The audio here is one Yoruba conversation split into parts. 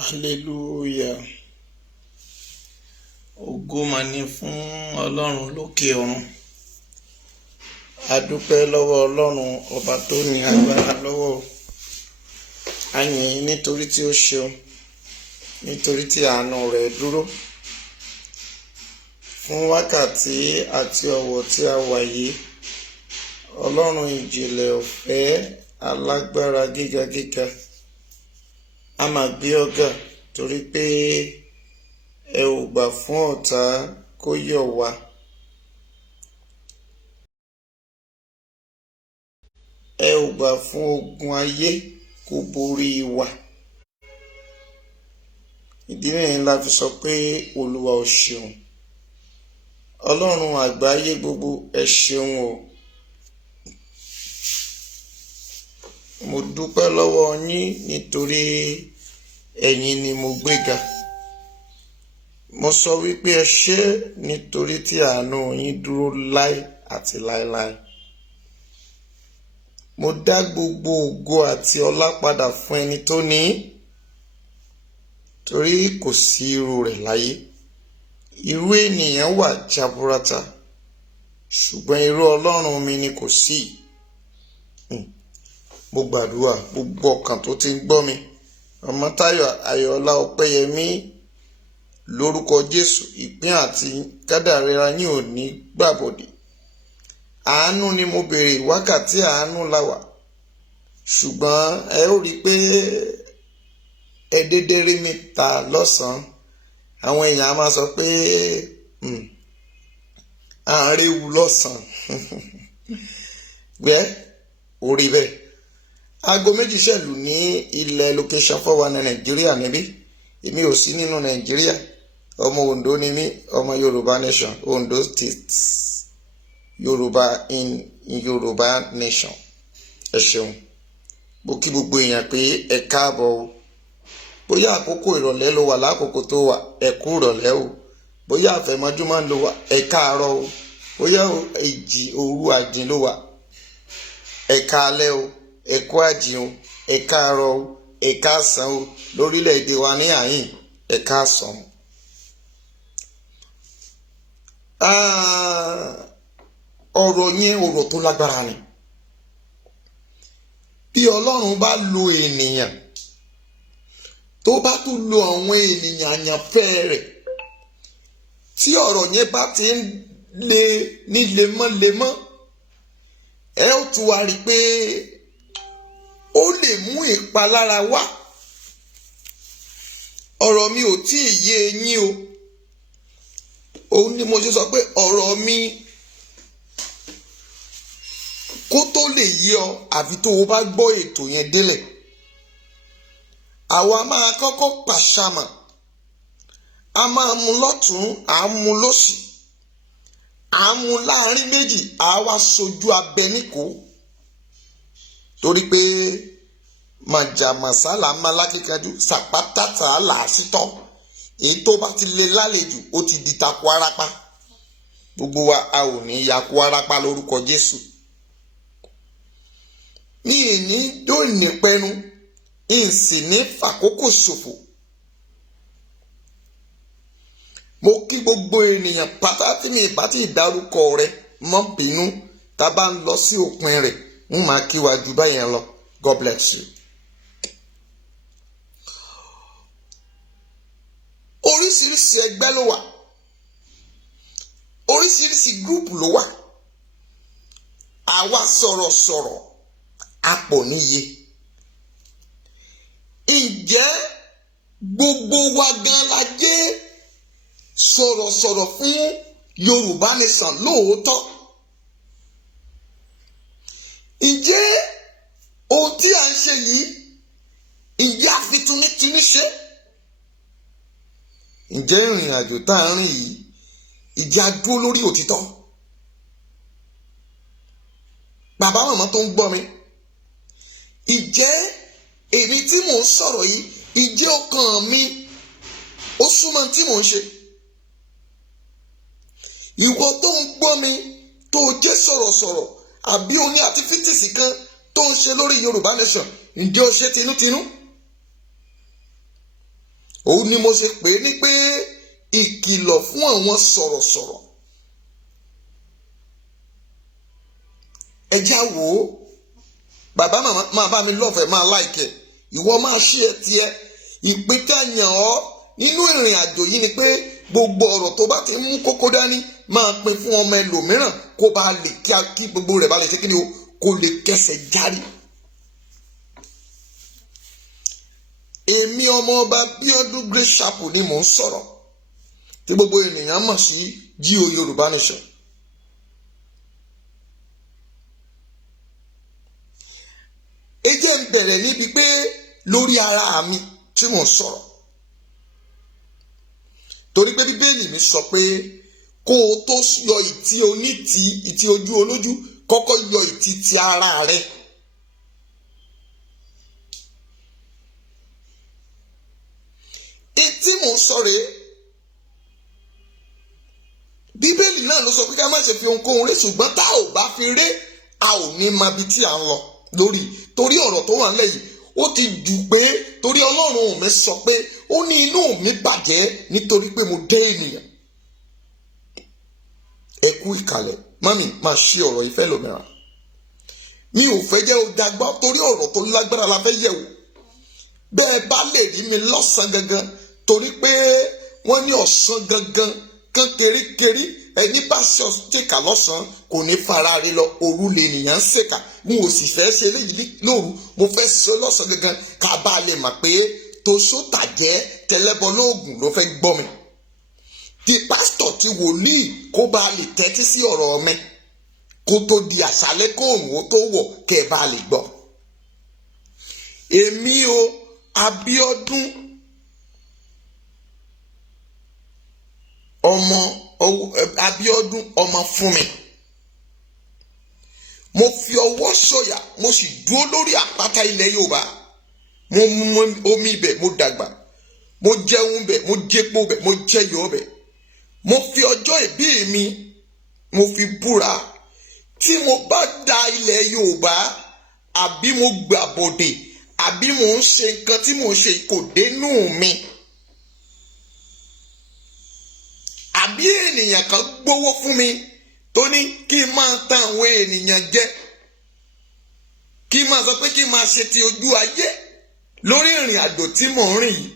Hallelujah. Ògo mà ní fún Ọlọ́run lókè ọ̀run. A dúpẹ́ lọ́wọ́ Ọlọ́run ọba tó ní agbára lọ́wọ́. A yìn ín nítorí tí ó ṣeun, nítorí tí àánú rẹ̀ dúró. Fún wákàtí àti ọ̀wọ̀ tí a wà yìí, Ọlọ́run ìjìnlẹ̀ ọ̀fẹ́ alágbára gíga. A máa gbé ọ̀gá torí pé ẹ ò gbà fún ọ̀tá kó yọ̀ wá. Ẹ ò gbà fún ogun ayé kó borí wa. Ìdí nìyí la fi sọ pé Olúwa ò ṣeun. Ọlọ́run àgbáyé gbogbo ẹ ṣeun o. Mo dúpẹ́ lọ́wọ́ yín nítorí ẹ̀yin ni mo gbéga. Mo sọ wípé ẹ ṣé nítorí tí àánú yín dúró láé àti láéláé. Mo dá gbogbo ògo àti ọlá padà fún ẹni tó ní, torí kò sí irú rẹ̀ láyé. Irú ènìyàn wà jaburata, ṣùgbọ́n irú Ọlọ́run mi ni kò sí. Mo gbàdúrà gbogbo ọkàn tó ti ń gbọ́ mi, Ọmọ́táyọ̀ Ayọ̀ọ́lá Ọpẹ́yẹmí, lórúkọ Jésù, ìpín àti kádàrá yín ò ní gbàbọ̀dé. Àánú ni mo béèrè, wákàtí àánú la wà, ṣùgbọ́n ẹ ó rí i pé ẹ dédé rí mi ta lọ́sàn-án. Àwọn èèyàn á máa sọ pé à ń réwu lọ́sàn-án. Gbẹ́ orí bẹ́ẹ̀. Aago méjì ṣẹ̀lù ní ilẹ̀ location 419 Nàìjíríà níbí. Èmi ò sí nínú Nàìjíríà. Ọmọ Ondo ni mí, ọmọ Yorùbá nation, Ondo state, Yorùbá in Yorùbá nation. Ẹ ṣeun. Mo kí gbogbo èèyàn pé ẹ káàbọ̀ o. Bóyá àkókò ìrọ̀lẹ́ ló wà lákòókò tó wà, ẹ kú ìrọ̀lẹ́ o. Bóyá àfẹ̀mọ́júmọ́ ló wà, ẹ káàárọ̀ o. Bóyá òru àjìn ló wà, ẹ káalẹ́ o. Ẹ kú àjìn o, ẹ káàárọ̀ o, ẹ káàsán o. Lórílẹ̀‐èdè wa ní àyìn, ẹ káàsán. Ọ̀rọ̀ yẹn ọ̀rọ̀ tó lágbára ni. Bí Ọlọ́run bá lo ènìyàn, tó bá tún lo àwọn ènìyàn àyànfẹ́ rẹ̀, tí ọ̀rọ̀ yẹn bá ti ń le ní lemọ́lemọ́, ẹ ó tún wá rí i pé ó lè mú ìpalára wá. Ọ̀rọ̀ mi ò tí ì yé yín o. Òun ni mo ṣe sọ pé ọ̀rọ̀ mi kó tó lè yé ọ àfi tó o bá gbọ́ ètò yẹn délẹ̀. Àwa máa kọ́kọ́ pàṣàmà, a máa mú lọ́tún, à ń mú lósì, à ń mú láàrin méjì, à wá sojú abẹ níkò. Torí pé màjàmásálà málákíkanjú sàpátá tààlà sítọ́. Èyí tó bá ti lè lálejò ó ti di takò arápá. Gbogbo wa a ò ní yakò arápá lórúkọ Jésù. Mi ì ní dóòní pẹnu, ìsì ní fàkókò ṣòfò. Mo kí gbogbo ènìyàn pátá tí mi bá ti dárúkọ rẹ mọ́ bínú, tá a bá ń lọ sí òpin rẹ̀ ń máa kí wa jù báyẹn lọ. God bless you. Oríṣiríṣi ẹgbẹ́ ló wà, oríṣiríṣi gúrùpù ló wà. Àwa sọ̀rọ̀sọ̀rọ̀ a pọ̀ níye. Ǹjẹ́ gbogbo wa gan la jẹ́ sọ̀rọ̀sọ̀rọ̀ fún Yorùbá nation lóòótọ́? Ǹjẹ́ ohun tí a ń ṣe yìí, ǹjẹ́ a fi tunítuni ṣe? Ǹjẹ́ ìrìn àjò tá a rìn yìí, ǹjẹ́ a dúró lórí òtítọ́? Bàbá màmá tó ń gbọ́ mi, ǹjẹ́ èmi tí mò ń sọ̀rọ̀ yìí, ǹjẹ́ ọkàn mi ó súnmọ́ tí mò ń ṣe? Ìwọ tó ń gbọ́ mi tó jẹ́ sọ̀rọ̀sọ̀rọ̀ àbí o ní activities kan tó ń ṣe lórí Yorùbá nation, ǹjẹ́ o ṣe tinútinú? òun ni mo ṣe pè é ní pé ìkìlọ̀ fún àwọn sọ̀rọ̀sọ̀rọ̀. ẹ já wò ó, bàbá màmá máa bá mi lọ́fẹ̀ẹ́ máa láìkẹ̀, ìwọ máa ṣí ẹ tiẹ̀. ìpínkàyàn ọ́ nínú ìrìn àjò yìí ni pé gbogbo ọ̀rọ̀ tó bá ti mú kókó dání máa pín fún ọmọ ẹlòmíràn kó bá lè kí gbogbo rẹ̀ bá lè ṣe kí ni o, kó lè kẹsẹ̀ járí. èmi ọmọ ọba Bíọ́dún Grace Chapel ni mò ń sọ̀rọ̀, tí gbogbo ènìyàn mọ̀ sí G.O. Yorùbá Nation. ẹ jẹ́ n bẹ̀rẹ̀ níbi pé lórí ara mi tí mò ń sọ̀rọ̀, torí pé bíbélì mi sọ pé kó o tó yọ ìtì onítì, ìtì ojú olójú, kọ́kọ́ yọ ìtì ti ara rẹ. Tí mò ń sọ rèé, bíbélì náà ló sọ pé ká má ṣe fi ohunkóhun ré, ṣùgbọ́n tá ò bá fi ré a ò ní mọ ibi tí à ń lọ lórí, torí ọ̀rọ̀ tó wà nílẹ̀ yìí ó ti jù pé, torí Ọlọ́run mi sọ pé ó ní inú mi bàjẹ́ nítorí pé mo dé ènìyàn. ẹ kú ìkàlẹ̀, mami máa ṣe ọ̀rọ̀ ìfẹ́ lòmíràn. mi ò fẹ́ jẹ́ ó dàgbà torí ọ̀rọ̀ tó lágbára la fẹ́ yẹ̀wò. bẹ́ẹ̀ bá lè rí mi lọ́sàn-án gangan, torí pé wọ́n ní ọ̀sán gangan kan kérékéré, ẹni bá ṣèkà lọ́sàn-án kò ní fara rí lọ, òru lè nìyàn ń ṣèkà. mo ò sì fẹ́ ṣe eléyìí lóru, mo fẹ́ ṣe lọ́sàn-án gangan ká bá lè mọ̀ pé toṣó tàjẹ́ tẹlẹ́bọ lóògùn ló fẹ́ gbọ́ mi. ti pásítọ̀ ti wòlíì kó bá lè tẹ́tí sí ọ̀rọ̀ mi kó tó di àṣálẹ́ kóòrùn ó tó wọ̀ kẹ́ ẹ bá lè gbọ́. èmi o Abíọ́dún ọmọ fún mi, mo fi ọwọ́ sọ̀yà, mo sì dúró lórí àpáta ilẹ̀ Yorùbá. mo mu omi ibẹ̀, mo dàgbà, mo jẹun bẹ̀, mo jẹpo bẹ̀, mo jẹyọ bẹ̀. mo fi ọjọ́ ìbí mi mo fi búra, tí mo bá da ilẹ̀ Yorùbá àbí mo gbàbọ̀dè àbí mo ń ṣe nǹkan tí mo ṣe kò dénú mi, àbí ènìyàn kan gbowó fún mi tó ní kí n máa tan àwọn ènìyàn jẹ, kí n máa sọ pé kí n máa ṣe ti ojú ayé lórí ìrìn àjò tí mò ń rìn yìí,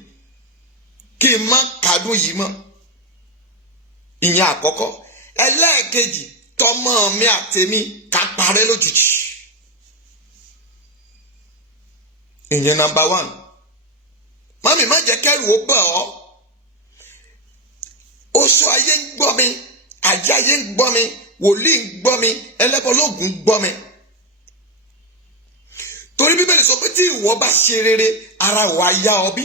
kí n má kádùn yìí mọ́. ìyẹn àkọ́kọ́. ẹlẹ́ẹ̀kejì, tọmọ mi àtèmi ká parẹ́ lójijì. ìyẹn nọ́mbà 1. mami má jẹ́ kẹ́rù ó bà ọ́. oṣù ayé ń gbọ́ mi, àjẹ́ ayé ń gbọ́ mi, wòlíì ń gbọ́ mi, ẹlẹ́bọlóògùn ń gbọ́ mi. torí bíbélì sọ pé tí ìwọ bá ṣe rere ara wa yá ọ bí.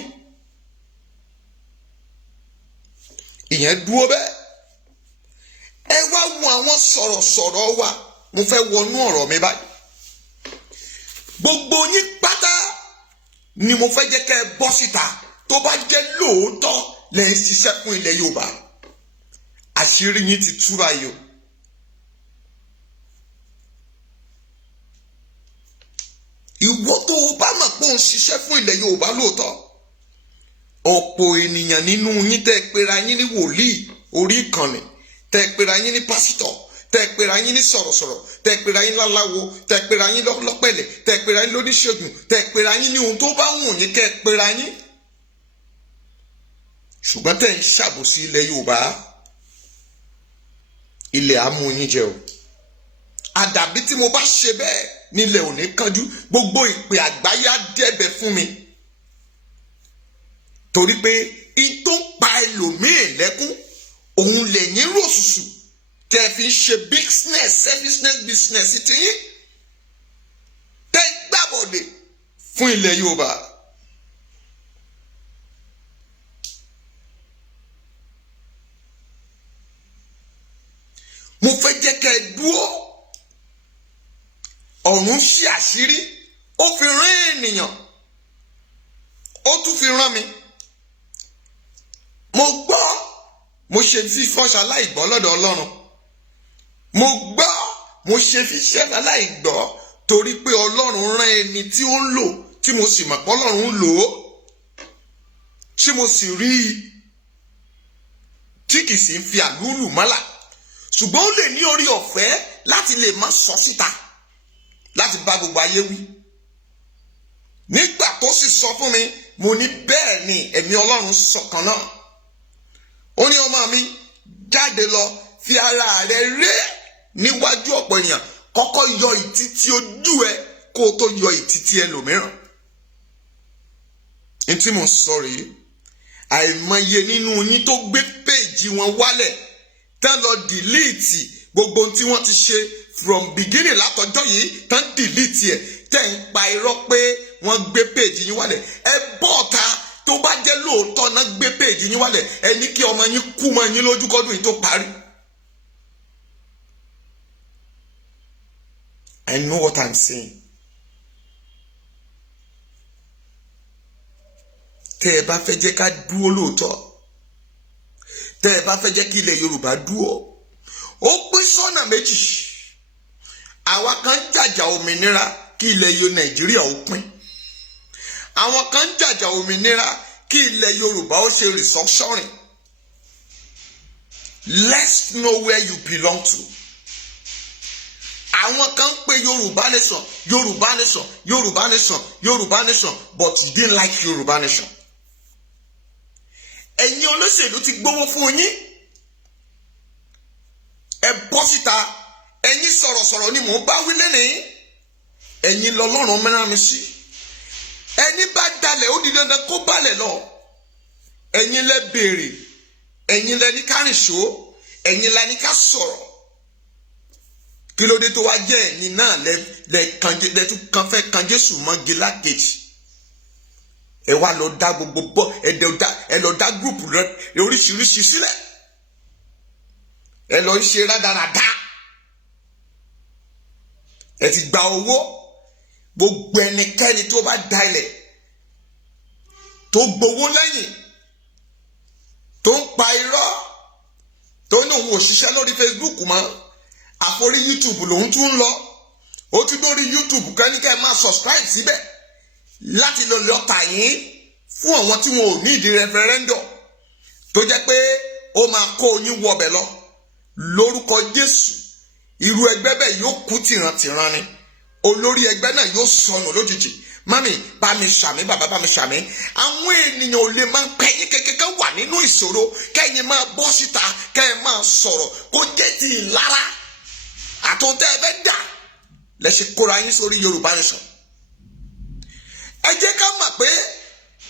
ìyẹn dúró bẹ́ẹ̀. ẹ wá wo àwọn sọ̀rọ̀sọ̀rọ̀ wa, mo fẹ́ wọnú ọ̀rọ̀ mi báyìí. gbogbo yín pátá ni mo fẹ́ jẹ́ kẹ́ ẹ bọ́ síta tó bá jẹ́ lóòótọ́ lẹ́ ń ṣiṣẹ́ fún ilẹ̀ Yorùbá. àṣírí yín ti tú báyìí o. ìwọ tó o bá mọ̀ pé ò ń ṣiṣẹ́ fún ilẹ̀ Yorùbá lóòótọ́, ọ̀pọ̀ ènìyàn nínú yín tẹ́ ẹ pera yín ní wòlíì orí ìkànnì, tẹ́ ẹ pera yín ní pásítọ̀, tẹ́ ẹ pera yín ní sọ̀rọ̀sọ̀rọ̀, tẹ́ ẹ pera yín láláwo, tẹ́ ẹ pera yín lọ́pẹ̀lẹ̀, tẹ́ ẹ pera yín lóníṣègùn, tẹ́ ẹ pera yín ní ohun tó bá wù yín kẹ́ ẹ pera yín. ṣùgbọ́n tẹ́ ẹ ń ṣàbòsí ilẹ̀ Yorùbá, ilẹ̀ á mú yín jẹ o. àdàbí tí mo bá ṣe bẹ́ẹ̀ nílẹ̀ ò ní kánjú, gbogbo ìpè àgbáyé á dẹ́bẹ̀ fún mi. torí pé ìtò ń pa ẹlòmíì lẹ́kún òun lẹ́yìn rọ̀ṣùṣù tẹ́ fi ń ṣe business ti yín, tẹ́ ń gbàbọ̀dè fún ilẹ̀ Yorùbá. mo fẹ́ jẹ́ kẹ́ ẹ dúró. ọ̀run ṣí àṣírí, ó fi rán ènìyàn, ó tún fi rán mi. mo gbọ́, mo ṣe fífọ́ ṣaláìgbọ́ lọ́dọ̀ Ọlọ́run. mo gbọ́, mo ṣe fíṣẹ́ ṣaláìgbọ́ torí pé Ọlọ́run rán ẹni tí ó ń lò, tí mo sì mọ̀ pé Ọlọ́run ń lò ó. tí mo sì rí i tí kì í sì ń fi àlúlù mọ́là, ṣùgbọ́n ó lè ní orí ọ̀fẹ́ láti lè má sọ síta láti bá gbogbo ayé wí. Nígbà tó sì sọ fún mi, mo ní bẹ́ẹ̀ ni ẹ̀mí Ọlọ́run sọ̀kan náà. Ó ní ọmọ mi, jáde lọ, fi ara rẹ ré níwájú ọ̀pọ̀ ènìyàn, kọ́kọ́ yọ ìtítí ojú ẹ kó o tó yọ ìtítí ẹlòmíràn. Ní tí mo sọ rèé, àìmọye nínú yín tó gbé péèjì wọn wálẹ̀ tán lọ dìlíìtì gbogbo ohun tí wọ́n ti ṣe from beginning látọjọ́ yìí tán dìlíìtì ẹ̀, tẹ̀ ń pa irọ́ pé wọ́n gbé péèjì yín wálẹ̀. Ẹ bọ́ ọ̀ta tó bá jẹ́ lóòótọ́ náà gbé péèjì yín wálẹ̀, ẹ ní kí ọmọ yín kú mọ́ yín lójú kọ́dún yìí tó parí. I know what I'm saying. Tẹ́ ẹ bá fẹ́ jẹ́ ká dúró lóòótọ́, tẹ́ ẹ bá fẹ́ jẹ́ kí ilẹ̀ Yorùbá dúró, ó pín sọ́nà méjì. Àwa kan jàjà òmìnira kí ilẹ̀ Nàìjíríà ó pín. Àwọn kan jàjà òmìnira kí ilẹ̀ Yorùbá ó ṣe restructuring. Let's know where you belong to. Àwọn kan pè Yorùbá nation, Yorùbá nation, Yorùbá nation, Yorùbá nation, but you didn't like Yorùbá nation. Ẹ̀yin olóṣèlú ti gbówó fún yín. Ẹ bọ́ síta, ẹ̀yin sọ̀rọ̀sọ̀rọ̀ ni mò ń bá wí lẹ́nìí. Ẹ̀yin lọ́lọ́run mẹ́ràn mi sí. Ẹni bá dalẹ̀ ó di dandan kó balẹ̀ lọ. Ẹ̀yin lẹ béèrè, ẹ̀yin lẹ ní ká rìnṣó, ẹ̀yin lẹ ní ká sọ̀rọ̀. Kí ló dé tó wá jẹ́ ẹ̀yin náà lẹ tún kan fẹ́ kan Jésù mọ́gi lákejì. Ẹ wá lọ dá gbogbo bọ́ ẹ lọ dá gúrùpù rẹ oríṣiríṣi sílẹ̀. Ẹ lọ ń ṣe rádaràdá. Ẹ ti gba owó. Gbogbo ẹnikẹ́ni tó bá da ilẹ̀ tó gbowó lẹ́yìn tó ń pa irọ́ tó ní òun ò ṣiṣẹ́ lórí Facebook mọ́, àforí YouTube lòun tún ń lọ. Ó tún lórí YouTube kẹ́nikẹ́ máa subscribe síbẹ̀ láti lọ lọ́ta yín fún àwọn tí wọn ò ní ìdí referendum tó jẹ́ pé ó máa kó yín wọbẹ̀ lọ. Lórúkọ Jésù, irú ẹgbẹ́ bẹ́ẹ̀ yóò kú tìrantìran ni. Olórí ẹgbẹ́ náà yóò sọnù lójijì. Mami, bá mi ṣàmì, bàbá bá mi ṣàmì. Àwọn ènìyàn ò lè máa pẹ́yìn kékeré wà nínú ìṣòro kẹ́yìn máa bọ́ síta kẹ́yìn máa sọ̀rọ̀ kó jẹ́ ti ìlara àtúntẹ́ ẹbẹ́ dà lẹ́sẹ̀ kóra yín sórí Yorùbá nation. Ẹ jẹ́ ká mọ̀ pé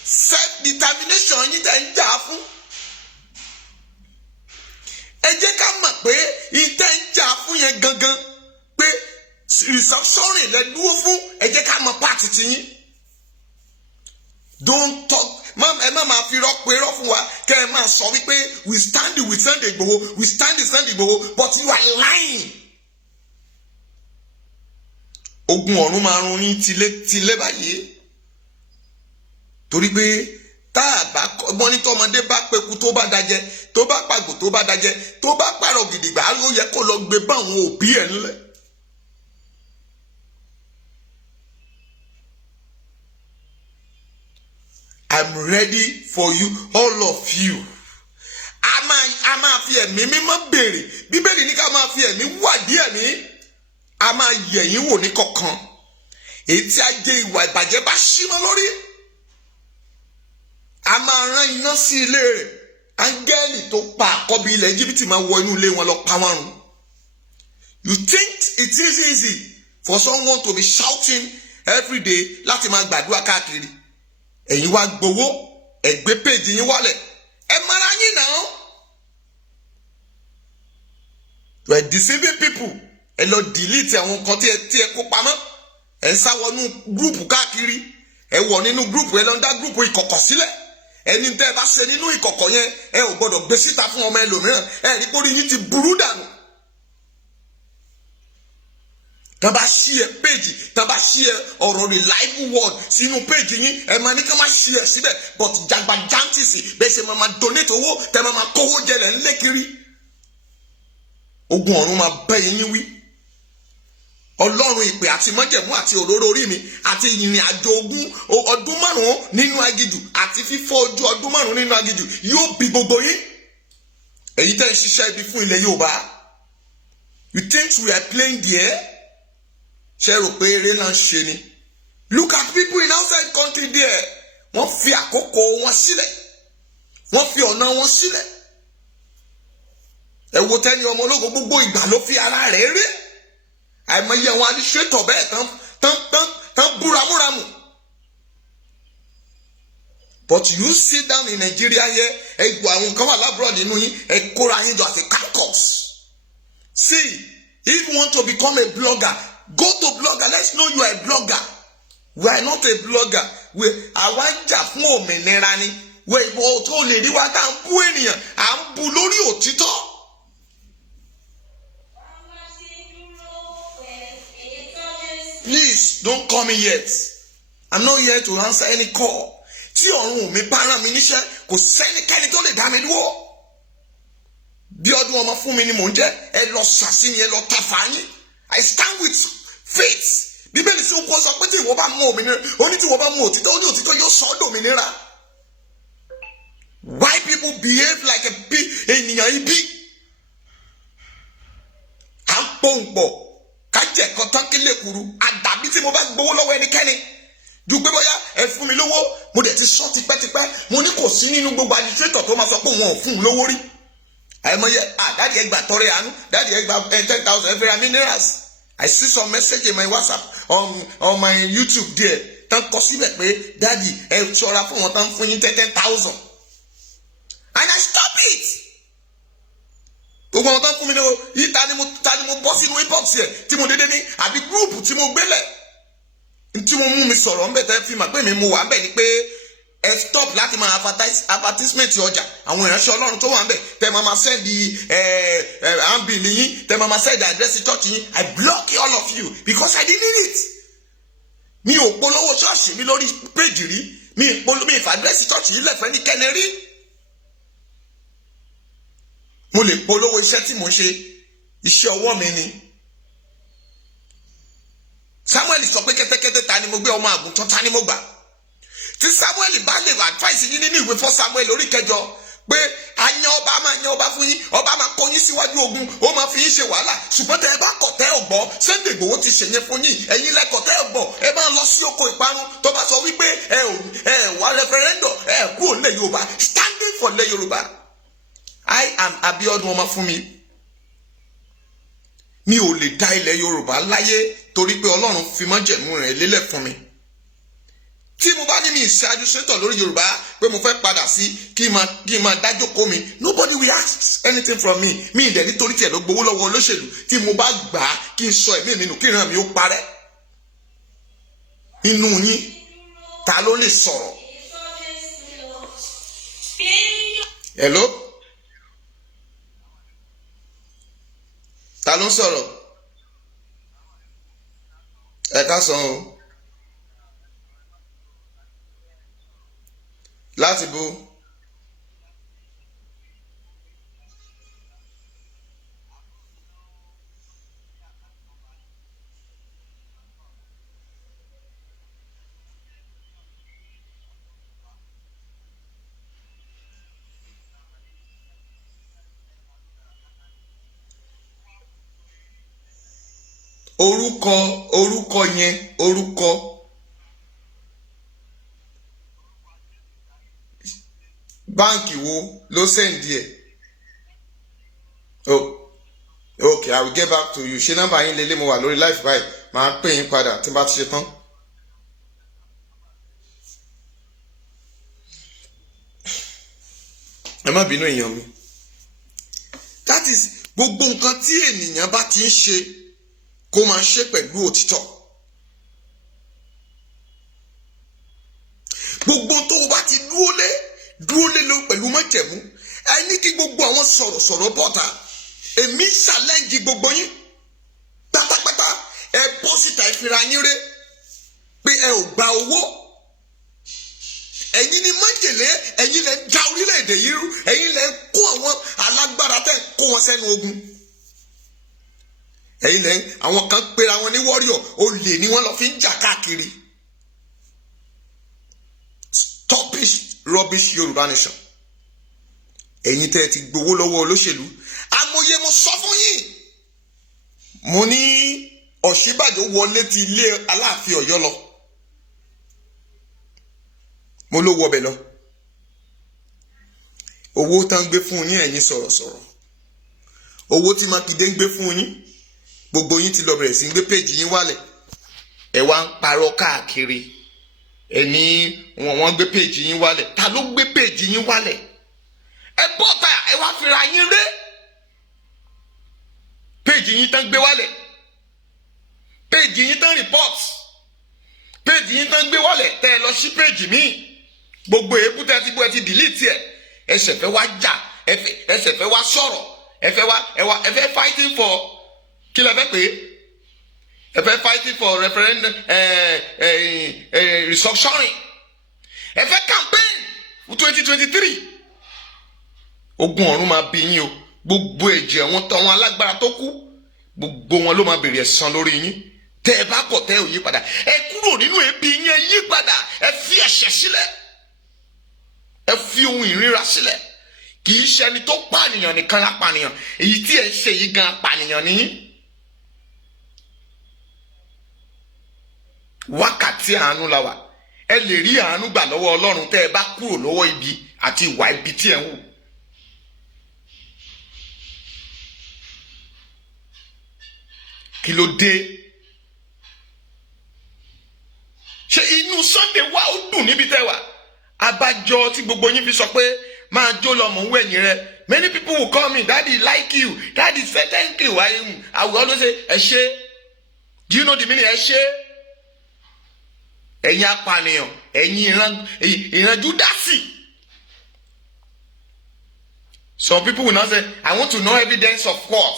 self determination yín tẹ̀ ń jà fún. Ẹ jẹ́ ká mọ̀ pé ìtẹ̀ ń jà fún yẹn gangan pé restructuring lẹ dúró fún. Ẹ jẹ́ ká mọ̀ pàtì ti yín. Don't talk. Ẹ má máa fi rọ́pẹ́rọ́ fún wa kẹ́ ẹ máa sọ wípé we stand with Sunday Igboho, we stand with Sunday Igboho, but you are lying. Ogun ọ̀run máa run yín tilé báyìí. Torí pé tá a bá wọ́n ní tọmọdé bá peku tó bá dajẹ, tó bá pàgbò tó bá dajẹ, tó bá pàrọ̀ gidigba ló yẹ kó lọ gbé bá àwọn òbí ẹ̀ ńlẹ̀. I'm ready for you, all of you. A máa fi ẹ̀mí mímọ́ béèrè. Bíbélì ní ká máa fi ẹ̀mí wádìí ẹ̀mí. A máa yẹ̀yìn wò ní kọ̀ọ̀kan. Èyí tí a jẹ ìwà ìbàjẹ́ bá ṣí mọ́ lórí. A máa rán iná sí ilé rẹ̀. Áńgẹ́lì tó pa àkọ́bí ilẹ̀ Íjíbítì máa wọ inú ilé wọn lọ pa wọ́n run. You think it is easy for someone to be shouting every day láti máa gbàdúrà káàkiri? Ẹ̀yin wá gbowó, ẹ gbé péjì yín wálẹ̀. Ẹ mara yín náà. You are deceiving people. Ẹ lọ delete àwọn nǹkan tí ẹ kó pamọ́. Ẹ ń sá wọnú gúrùpù káàkiri. Ẹ wọ̀ nínú gúrùpù, ẹ lọ ń dá gúrùpù ìkọ̀kọ̀ sílẹ̀. Ẹni tẹ́ ẹ bá ṣe nínú ìkọ̀kọ̀ yẹn, ẹ ò gbọ́dọ̀ gbé síta fún ọmọ ẹlòmíràn. Ẹ rí pórí yín ti burú dànù. Tá bá ṣí ẹ péjì, tá bá ṣí ẹ ọ̀rọ̀ reliable word sínú péjì yín, ẹ máa ní ká má ṣí ẹ síbẹ̀, but jagba jantisi bẹ́ẹ̀ ṣe máa donate owó, tẹ́ máa kówó jẹlẹ̀ ńlé kiri. Ogun ọ̀run máa bẹ́ yín wí. Ọlọ́run ìpè àti májẹ̀mú àti òróró orí mi àti ìrìn àjò ọdún 5 nínú aginjù àti fífọ́ ojú ọdún 5 nínú aginjù yóò bí gbogbo yín. Èyí tẹ́ ń ṣiṣẹ́ ibi fún ilẹ̀ Yorùbá. You think we are playing there? Ṣé rò pé eré náà ń ṣe ni? Look at people in outside country there. Wọ́n fi àkókò wọn sílẹ̀. Wọ́n fi ọ̀nà wọn sílẹ̀. Ẹ wo Tẹ́ni ọmọ ológo gbogbo ìgbà ló fi ara rẹ̀ ré. Àìmọye àwọn administrator bẹ́ẹ̀ tán búramúramù. But you sit down in Nigeria here, ẹ gbọ́ àwọn kan wà lábúrò nínú yín, ẹ kóra yín jọ as a caucus. See, if you want to become a blogger, go to blogger. Let's know you are a blogger. We are not a blogger. Àwa ń jà fún òmìnira ni. Ìwọ tó lè rí wa tá à ń bú ènìyàn, à ń bú lórí òtítọ́. Please don't call me yet. I'm not here to answer any call. Tí ọ̀run mi bá rán mi níṣẹ́, kò sẹ́nikẹ́ni tó lè dá mi dúró. Bí ọdún ọmọ fún mi ni mò ń jẹ́, ẹ lọ ṣàṣìyàn, ẹ lọ tafà yín. I stand with faith. Bíbélì tí ó kọ́ sọ pé tí ìwọ bá mú òmìnira, ó ní tí ìwọ bá mú òtítọ́, ó ní òtítọ́ yóò sọ ọ́ dòmìnira. Why people behave like ènìyàn ibi? À ń pòǹpọ̀, ká jẹ́ ẹ̀kọ́ tán kílè kúrú, àdàbí tí mo bá gbowó lọ́wọ́ ẹnikẹ́ni. Ju pé bóyá ẹ fún mi lówó, mo dẹ̀ ti sọ tipẹ́tipẹ́, mo ní kò sí nínú gbogbo administrator tó máa sọ pé wọn ò fún un lówó rí. Àìmọye dáàdì ẹ gbà tọrẹ àánú, dáàdì ẹ gbà 10,000 ẹ fẹ́ ra minerals. I see some message in my WhatsApp on my YouTube there. Tán kọ síbẹ̀ pé dáàdì ẹ ṣọ́ra fún wọn tán fún yín 10,000. And I stop it. Gbogbo wọn tán fún mi lówó yìí ta ni mo bọ́ sínú inbox yẹ tí mo dédé ní àbí gúrùpù tí mo gbélẹ̀. Tí mo mú mi sọ̀rọ̀ ń bẹ̀ tẹ́ fi mà pé mi mo wà ń bẹ̀ ni pé ẹ stop láti máa advertisement ọjà àwọn ìránṣẹ́ Ọlọ́run tó wà ń bẹ̀ tẹ́ máa send àǹbìlì yín tẹ́ máa send address church yín. I block all of you because I didn't need it. Mi ò polówó ṣọ́ọ̀ṣì mi lórí péjì rí, mi ìfàdírẹ́sì church yìí lẹ̀fẹ́ ní kẹ́ni rí. Mo lè polówó iṣẹ́ tí mo ṣe, iṣẹ́ ọwọ́ mi ni. Samuel sọ pé kẹ́tẹ́kẹ́tẹ́ ta ni mo gbé, ọmọ àgùntàn ta ni mo gbà. Tí Samuel bá lè advice yín nínú ìwé fún Samuel orí 8 pé àyàn ọba máa yan ọba fún yín, ọba máa kó yín síwájú ogun, ó máa fi yín ṣe wàhálà. Ṣùgbọ́n tẹ́ ẹ bá kọ̀ tẹ́ ò gbọ́, Sunday Igboho ti ṣèyẹn fún yín, ẹ̀yin lẹ́kọ̀ tẹ́ ò gbọ́, ẹ máa lọ sí oko ìparun tó bá sọ wípé ẹ wá referendum, ẹ kúrò nílẹ̀ Yorùbá, standing for ilẹ̀ Yorùbá. I am Abiodun Ọmọfúnmi. Mi ò lè dá ilẹ̀ Yorùbá láyé torí pé Ọlọ́run fi májẹ̀mú rẹ̀ lélẹ̀ fún mi. Tí mo bá ní mi ìṣáájú sétọ̀ lórí Yorùbá pé mo fẹ́ padà sí kí n máa dájókòó mi, nobody will ask anything from me. Mi ìdẹ̀ nítorí tiẹ̀ ló gbowó lọ́wọ́ olóṣèlú tí mo bá gbà á kí n sọ ẹ̀mí mi nù kí ìran mi ó parẹ́. Inú yín ta ló lè sọ̀rọ̀? Hello? Ta ló ń sọ̀rọ̀? Ẹ káàsán o. Láti bo? Orúkọ yẹn báǹkì wo ló sẹ́ǹdì ẹ̀? Oh, okay, I will get back to you. Ṣé nọ́mbà yín lélẹ̀ mo wà lórí live báyìí, màá pè yín padà tí n bá ti ṣe tán. Ẹ má bínú èèyàn mi. That is gbogbo nǹkan tí ènìyàn bá ti ń ṣe kó máa ṣe pẹ̀lú òtítọ́. Gbogbo tó o bá ti dúró lé lọ pẹ̀lú májẹ̀mú. Ẹ ní kí gbogbo àwọn sọ̀rọ̀sọ̀rọ̀ bọ́ta. Èmi challenge gbogbo yín pátápátá. Ẹ bọ́ síta ìfira yín ré pé ẹ ò gba owó. Ẹ̀yin ni májèlé, ẹ̀yin lẹ já orílẹ̀-èdè yìí rú, ẹ̀yin lẹ kó àwọn alágbára tẹ́ kó wọn sẹ́nu ogun. ẹ̀yin lẹ́yìn àwọn kan pera wọn ní warrior olè ni wọ́n lọ fi ń jà káàkiri. Stop this rubbish Yorùbá nation. Ẹ̀yin tẹ́ ẹ ti gbowó lọ́wọ́ olóṣèlú amòye mo sọ fún yín mo ní Ọ̀ṣínbàjò wọlé ti ilé Aláàfin Ọ̀yọ́ lọ mo ló wọbẹ̀ lọ owó tán gbé fún yín ẹ̀yin sọ̀rọ̀sọ̀rọ̀ owó tí Mákindé ń gbé fún yín gbogbo yín ti lọ bẹ̀rẹ̀ sí ń gbé péjì yín wálẹ̀ ẹ wá ń parọ́ káàkiri ẹni wọ́n gbé péjì yín wálẹ̀ ta ló gbé péjì yín wálẹ̀ ẹ bọ́ta ẹ wá fira yín ré péjì yín tán gbé wálẹ̀ péjì yín tán report péjì yín tán gbé wálẹ̀ tẹ́ ẹ lọ sí péjì míì gbogbo èébú tẹ́ ti bú ẹ ti delete ẹ ẹsẹ̀ fẹ́ wá jà ẹsẹ̀ fẹ́ wá sọ̀rọ̀ ẹ fẹ́ fighting for kí lẹ fẹ́ pé ẹ fẹ́ fighting for referendum restructuring ẹ fẹ́ campaign for 2023 ogun ọ̀run máa bí yín o gbogbo ẹ̀jẹ̀ àwọn tàwọn alágbára tó kú gbogbo wọn ló máa bèrè ẹ̀san lórí yín tẹ́ ẹ bá kọ̀ tẹ́ ò yí padà ẹ kúrò nínú ebi yín ẹ yí padà ẹ fi ẹ̀ṣẹ̀ sílẹ̀ ẹ fi ohun ìríra sílẹ̀ kì í ṣe ẹni tó pànìyàn nìkan la pànìyàn èyí tí ẹ ń ṣe yìí gan pànìyàn nìyí. wákàtí àánú la wà ẹ lè rí àánú gbà lọ́wọ́ Ọlọ́run tẹ́ ẹ bá kúrò lọ́wọ́ ibi àti ìwà ibi tí ẹ ń wù. kí ló dé ṣe inú Sunday wa ó dùn níbi tẹ́ wà abájọ tí gbogbo yín fi sọ pé máa jó lọ mọ̀ ń wẹ̀yìn rẹ many people will call me daddy like you daddy say thank you I will always say ẹ ṣé do you know the meaning ẹ ṣé ẹ̀yin apànìyàn ẹ̀yin ìran Júdásì. Some people will not say I want to know evidence of what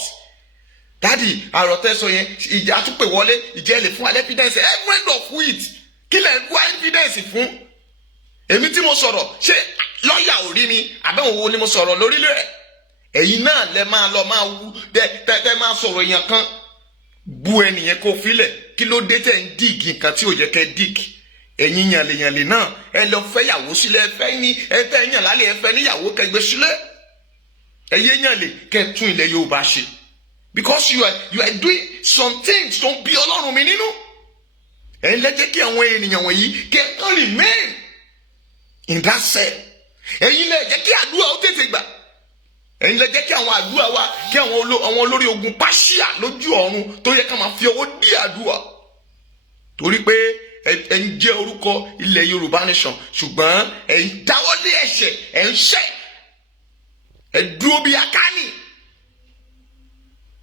daddy àròtẹ́ sọ yẹn ìjà tún pè wọlé ìjẹ́ lè fún alẹ́ evidence every of which kí lẹ̀ ń wá evidence fún èmi tí mo sọ̀rọ̀ ṣé lọ́ọ̀yà ò rí mi àbẹ̀wò wo ni mo sọ̀rọ̀ lórílẹ̀ rẹ̀ ẹ̀yin náà lẹ máa lọ máa wú tẹ́ máa sọ̀rọ̀ èèyàn kan bu ẹnìyẹn kó filẹ̀ kí ló dé tẹ̀ ń díìgì nǹkan tí ò jẹ́ kẹ́ díìgì ẹ̀yin yànlẹ̀yànlẹ̀ náà ẹ lọ fẹ́ yàwó sílẹ̀ ẹ fẹ́ yàn lálẹ́ ẹ fẹ́ níyàwó kẹgbẹ́ sílẹ̀ ẹ yé yànlẹ̀ kẹ́ tún ilẹ̀ Yorùbá ṣe because you are doing some things tó ń bí Ọlọ́run mi nínú ẹ lẹ́jẹ́ kí àwọn ènìyàn wọ̀nyí kẹ́ kán remain in that cell ẹ̀yin lẹ jẹ́ kí àdúrà ó tètè gbà ẹ̀yin lẹ jẹ́ kí àwọn àdúrà wa kí àwọn olórí ogun pàṣíà lójú ọ̀run tó yẹ ká máa fi ọwọ́ dí àdúrà torí pé ẹ ń jẹ́ orúkọ ilẹ̀ Yorùbá nation ṣùgbọ́n ẹ ń dáwọ́lé ẹ̀ṣẹ̀ ẹ ń ṣẹ̀ ẹ dúró bí Ákánì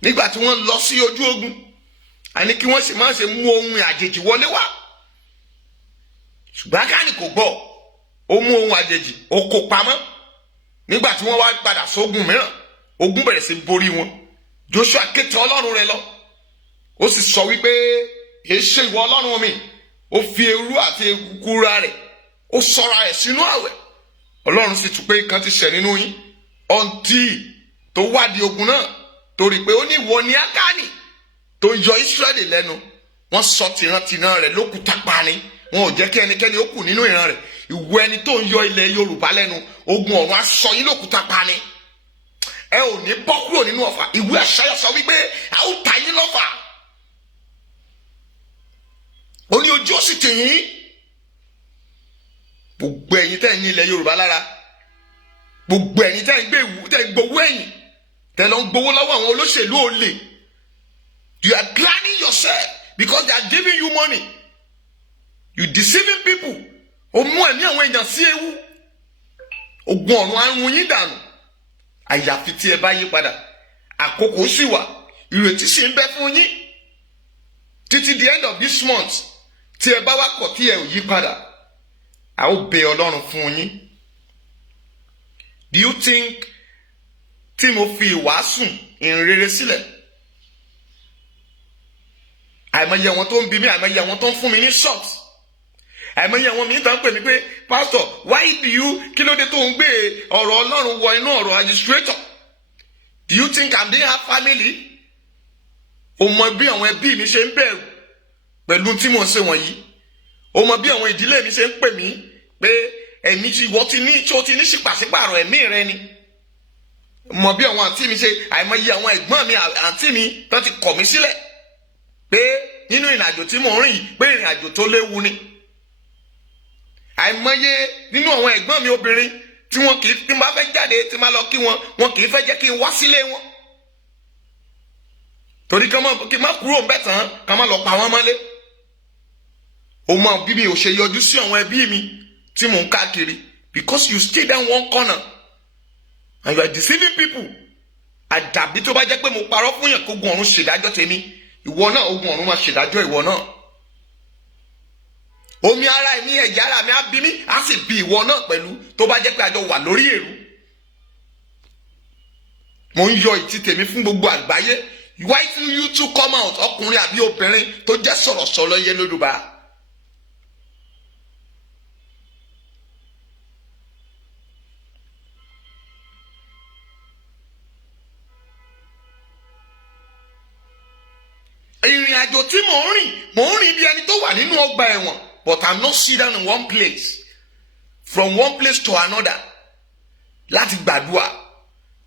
nígbà tí wọ́n lọ sí ojú ogun àní kí wọ́n sì máa ṣe mú ohun àjèjì wọlé wá ṣùgbọ́n Ákánì kò gbọ́ ó mú ohun àjèjì ó kó pamọ́ nígbà tí wọ́n wá padà sógun mìíràn ogun bẹ̀rẹ̀ sí borí wọn Joshua ké tọ̀ Ọlọ́run rẹ̀ lọ ó sì sọ wípé èṣe ìwọ Ọlọ́run mi ó fi eérú àti ekukura rẹ̀ ó sọra rẹ̀ sínú àwẹ̀ Ọlọ́run sì tún pé kan ti ṣẹ̀ nínú yín ọ̀ǹtì tó wádìí ogun náà torí pé ó ní ìwọ ni Ákánì tó yọ Ísírẹ́lì lẹ́nu wọ́n sọ tìrantìran rẹ̀ lókùúta pani wọn ò jẹ́ kí ẹnikẹ́ni ó kù nínú ìran rẹ̀ ìwọ ẹni tó ń yọ ilẹ̀ Yorùbá lẹ́nu ogun ọ̀run á sọ yín lókùúta pani ẹ ò ní bọ́ kúrò nínú ọ̀fà ìwé Àṣàyà sọ wípé a ó ta yín lọ́fà ó ní ojú ó sì tì yín gbogbo ẹ̀yin tẹ́ ń ní ilẹ̀ Yorùbá lára gbogbo ẹ̀yin tẹ́ ń gbowó ẹ̀yìn tẹ́ lọ ń gbowó lọ́wọ́ àwọn olóṣèlú olè you are planning yourself because they are giving you money you deceiving people ó mú ẹ̀mí àwọn èèyàn sí ewu ogun ọ̀run àrùn yín dànù àyàfi tí ẹ bá yí padà àkókò sì wà ìrètí sì ń bẹ fún yín títí the end of this month tí ẹ bá wá kọ̀ tí ẹ ò yí padà a ó bẹ Ọlọ́run fún yín. Do you think tí mo fi ìwàásù ìrere sílẹ̀ àìmọye àwọn tó ń bi mí àìmọye àwọn tó ń fún mi ní short àìmọye àwọn mìíràn tó ń pè mí pé pastor why do you kí ló dé tó ń gbé ọ̀rọ̀ Ọlọ́run wọ inú ọ̀rọ̀ administrator do you think I'm dey have family o mọ bí àwọn ẹbí mi ṣe ń bẹ̀rù pẹ̀lú tí mo ń ṣe wọ̀nyí, o mọ bí àwọn ìdílé mi ṣe ń pè mí pé ẹ̀mí tí ìwọ ti ní ṣípàṣípàrọ̀ ẹ̀mí rẹ ni. Mọ bí àwọn àǹtí mi ṣe, àìmọye àwọn ẹ̀gbọ́n mi àǹtí mi tán ti kọ̀ mí sílẹ̀ pé nínú ìrìnàjò tí mò ń rìn pé ìrìnàjò tó léwu ni. Àìmọye nínú àwọn ẹ̀gbọ́n mi obìnrin tí wọn kì í, tí n bá fẹ́ jáde tí n bá lọ kí wọn kì í fẹ́ jẹ́ kí n wá sílé wọn. Torí kí n má kúrò ńbẹ̀ tán ká má lọ pa wọ́n mọ́lé. O mọ bí mi ò ṣe yọjú sí àwọn ẹbí mi tí mò ń káàkiri because you stay down one corner and you are deceiving people. Àdàbí tó bá jẹ́ pé mo parọ́ fún yàn kó ogun ọ̀run ṣèdájọ́ tèmi, ìwọ náà ogun ọ̀run máa ṣèdájọ́ ìwọ náà. Omi ara mi, ẹ̀jẹ̀ ara mi á bí mi, á sì bí ìwọ náà pẹ̀lú tó bá jẹ́ pé a jọ wà lórí èrú. Mo ń yọ ìtì tèmi fún gbogbo àgbáyé. Why do you two come out, ọkùnrin àbí obìnrin tó jẹ́ sọ̀rọ̀sọ̀rọ̀ yẹ lórúbá? Ìrìn àjò tí mò ń rìn bí ẹni tó wà nínú ọgbà ẹ̀wọ̀n, but I'm not sit down in one place from one place to another láti gbàdúrà.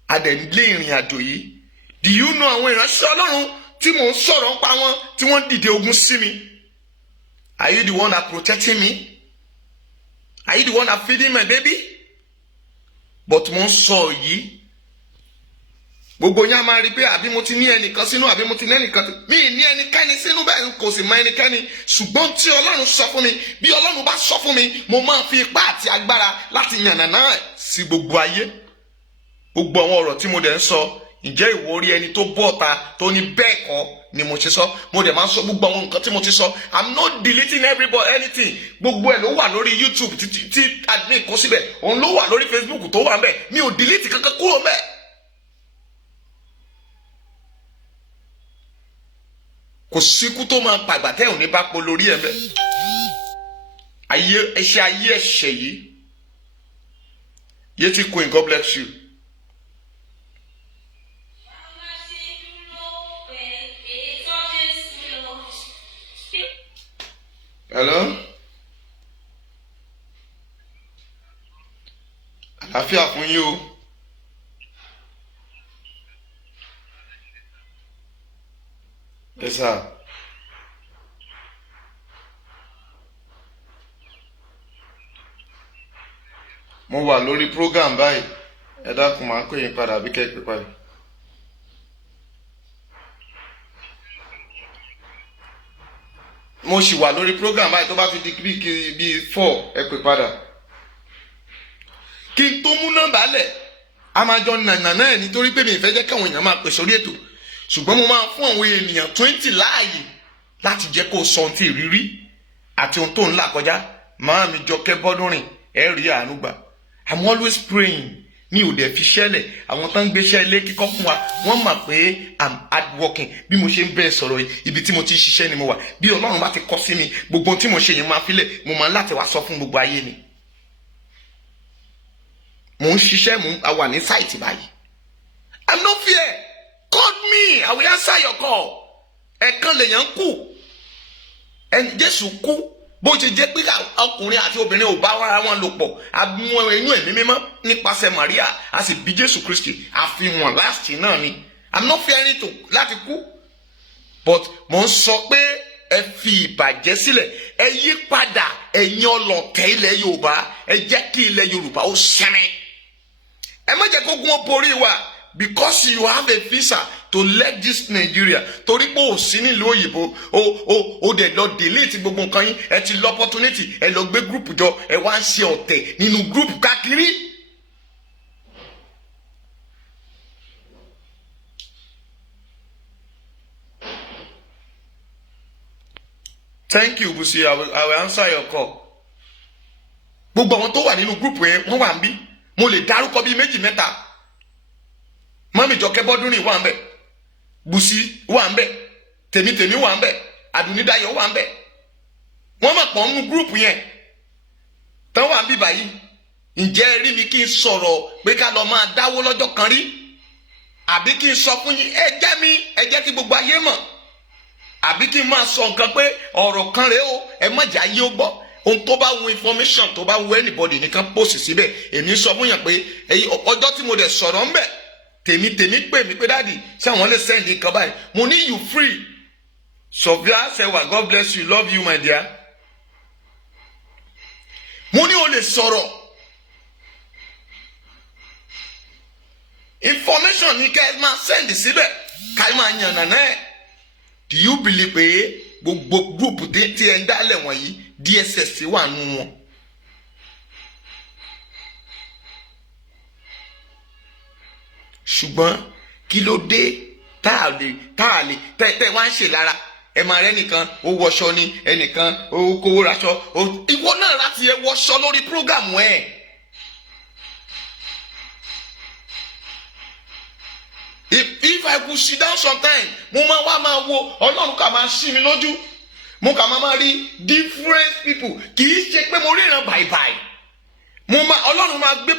Adẹ̀lé ìrìn àjò yìí. Do you know àwọn ìránṣẹ́ Ọlọ́run tí mò ń sọ̀rọ̀ nípa wọn tí wọ́n dìde ogun sí mi? Are you the one that protecting me? Are you the one that feeding my baby? But mò ń sọ yìí. Gbogbo yín á máa rí pé àbí mo ti ní ẹnìkan sínú àbí mo ti ní ẹnìkan. Mi ní ẹnikẹ́ni sínú bẹ́ẹ̀ kò sì mọ ẹnikẹ́ni. Ṣùgbọ́n tí Ọlọ́run sọ fún mi, bí Ọlọ́run bá sọ fún mi, mo máa fi ipá àti agbára láti yànnàná sí gbogbo ayé. Gbogbo àwọn ọ̀rọ̀ tí mo dẹ̀ ń sọ, ǹjẹ́ ìwọ rí ẹni tó bọ́ta tó ní bẹ́ẹ̀ kọ́ ni mo ṣe sọ? Mo dẹ̀ máa ń sọ gbogbo àwọn nǹkan tí mo ti sọ. I'm not deleting anything. Gbogbo ẹ̀ ló wà lórí YouTube tí admin kó síbẹ̀. Òun ló wà lórí Facebook tó wà ńbẹ̀. Mi ò delete kankan kúrò ńbẹ̀. Kò síkú tó máa pàgbà tẹ́ ò ní bá po lórí ẹ̀ ńbẹ̀. Ẹ̀ṣẹ̀ ayé ẹ̀ṣẹ̀ yìí. Yétí Queen, God bless you. Hello? Àlàáfíà fún yín o. Yes, sir. Mo wà lórí program báyìí. Ẹ dákun máa ń pè yín padà bí kẹ́ pè padà. Mo ṣì wà lórí program báyìí tó bá fi di bíi 4 ẹ pè padà. Kí n tó mú nọ́mbà lẹ̀, a máa jọ nànà náà nítorí pé mi ìfẹ́ jẹ́ káwọn èèyàn máa pè sórí ètò. Ṣùgbọ́n mo máa fún àwọn ènìyàn 20 láàyè láti jẹ́ kó sọ ohun tí ìrírí àti ohun tó ń là kọjá. Màá mi Jọkẹ́ Bọ́dúnrìn, ẹ rí àánú gbà. I'm always praying. Mi ò dẹ̀ fi ṣẹlẹ̀. Àwọn tó ń gbéṣẹ́ ilé kíkọ́ fún wa, wọ́n mọ̀ pé I'm hardworking. Bí mo ṣe ń bẹ́ẹ̀ sọ̀rọ̀ yìí, ibi tí mo ti ṣiṣẹ́ ni mo wà. Bí Ọlọ́run bá ti kọ́ sí mi, gbogbo ohun tí mo ṣe yẹn máa filẹ̀, mo máa láti wá sọ fún gbogbo ayé ni. Mo ń ṣiṣẹ́, a wà ní sáìtì báyìí. I'm not fear. Call me, I will answer your call. Ẹ̀kan lèèyàn kú. Jésù kú. Bó ṣe jẹ́ pé ọkùnrin àti obìnrin ò bá ara wọn lò pọ̀, àmú inú ẹ̀mí mímọ́ nípasẹ̀ Maria, a sì bí Jésù Kristi, àfihàn láti náà ni. I'm not fearing láti kú. But mo ń sọ pé ẹ fi ìbàjẹ́ sílẹ̀, ẹ yí padà ẹ̀yin ọlọ̀tẹ̀ ilẹ̀ Yorùbá, ẹ jẹ́ kí ilẹ̀ Yorùbá ó sinmi. Ẹ má jẹ́ kó gun ó borí wa. Because you have a visa to let this Nigeria, torí pé ò sí nílùú òyìnbó, o dẹ̀ lọ delete gbogbo nǹkan yín, ẹ ti lọ opportunity, ẹ lọ gbé group jọ, ẹ wá ń ṣe ọ̀tẹ̀ nínú group káàkiri. Thank you, Busi. I will answer your call. Gbogbo àwọn tó wà nínú group yẹn wọ́n wà ń bí. Mo lè dárúkọ bíi 2 mẹ́ta. Mami Jọkẹ́ Bọ́dúnrìn wà ń bẹ̀, Busi wà ń bẹ̀, Tèmítèmí wà ń bẹ̀, Àdùnnídayọ̀ wà ń bẹ̀. Wọ́n mọ̀ pọ̀ nínú gúrùpù yẹn tán wà ń bí báyìí. Ǹjẹ́ rí mi kí n sọ̀rọ̀ pé ká lọ máa dáwó lọ́jọ́ kan rí? Àbí kí n sọ fún yín, ẹ jẹ́ kí gbogbo ayé mọ̀ àbí kí n máa sọ nǹkan pé ọ̀rọ̀ kan rèé o, ẹ má jà yí ó gbọ́. Ohun tó bá wu information tó bá wu anybody nìkan post síbẹ̀. Èmi sọ fún yàn pé ọjọ́ tí mo dẹ̀ sọ̀rọ̀ ńbẹ̀ tèmi pè mí pé dáàdì ṣé àwọn lè send nǹkan báyìí. Mo ní you free. Sofia Sewa, God bless you, love you my dear. Mo ní o lè sọ̀rọ̀. Information ni ká ẹ máa send síbẹ̀ ká ẹ máa yànnà náà. Do you believe pé gbogbo group tí ẹ ń dálẹ̀ wọ̀nyí DSS wà nù wọn? Ṣùgbọ́n kí ló dé tá a lè tẹ́ wá ń ṣe lára? Ẹ máa rẹ́ nìkan ó wọṣọ ni, ẹnìkan ó kówó raṣọ. Ìwọ náà láti ẹ wọṣọ lórí program ẹ̀. If I could sit down sometime, mo máa wo Ọlọ́run ká máa ṣí mi lójú. Mo kà máa rí different people. Kì í ṣe pé mo ríran bàìbàì. Ọlọ́run máa gbé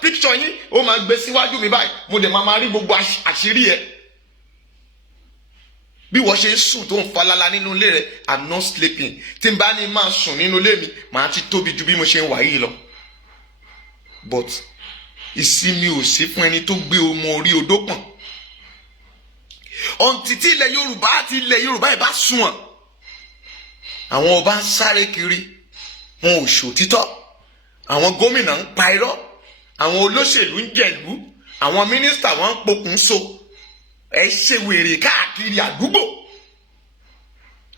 picture yín, ó máa gbé síwájú mi báyìí. Mo dẹ̀ máa rí gbogbo àṣírí ẹ̀. Bí wọ́n ṣe ń sùn tó ń falala nínú ilé rẹ̀, I'm not sleeping. Tí n bá ní máa sùn nínú ilé mi, màá ti tóbi ju bí mo ṣe ń wà yìí lọ. But ìsinmi ò sí fún ẹni tó gbé ọmọ orí odó pọ̀n. Ọ̀ǹtí tí ilẹ̀ Yorùbá àti ilẹ̀ Yorùbá ìbá sunwọ̀n. Àwọn ọba ń sáré kiri, wọn ò ṣòtítọ́. Àwọn gómìnà ń pa irọ́. Àwọn olóṣèlú ń jẹ̀lú. Àwọn mínísítà wọn ń pokùnso. Ẹ ṣe wèrè káàkiri àdúgbò.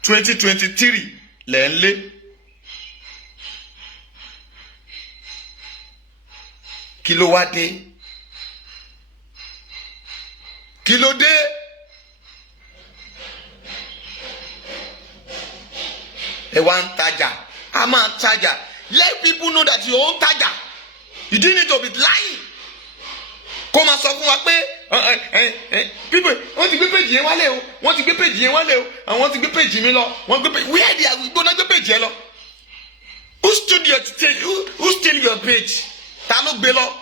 2023 lẹ́ ń lé. Kí ló wá dé? Kí ló dé? Ẹ wá ń tajà. A máa tajà. Let people know that you own tajà. You didn't need to be lying. Kó máa sọ fún wa pé people wọ́n ti gbé péjì yẹn wálé o, wọ́n ti gbé péjì yẹn wálé o, àwọn ti gbé péjì mi lọ, wọ́n gbé péjì where they are gbóná gbé péjì yẹn lọ. Who steal your page? Ta ló gbé lọ?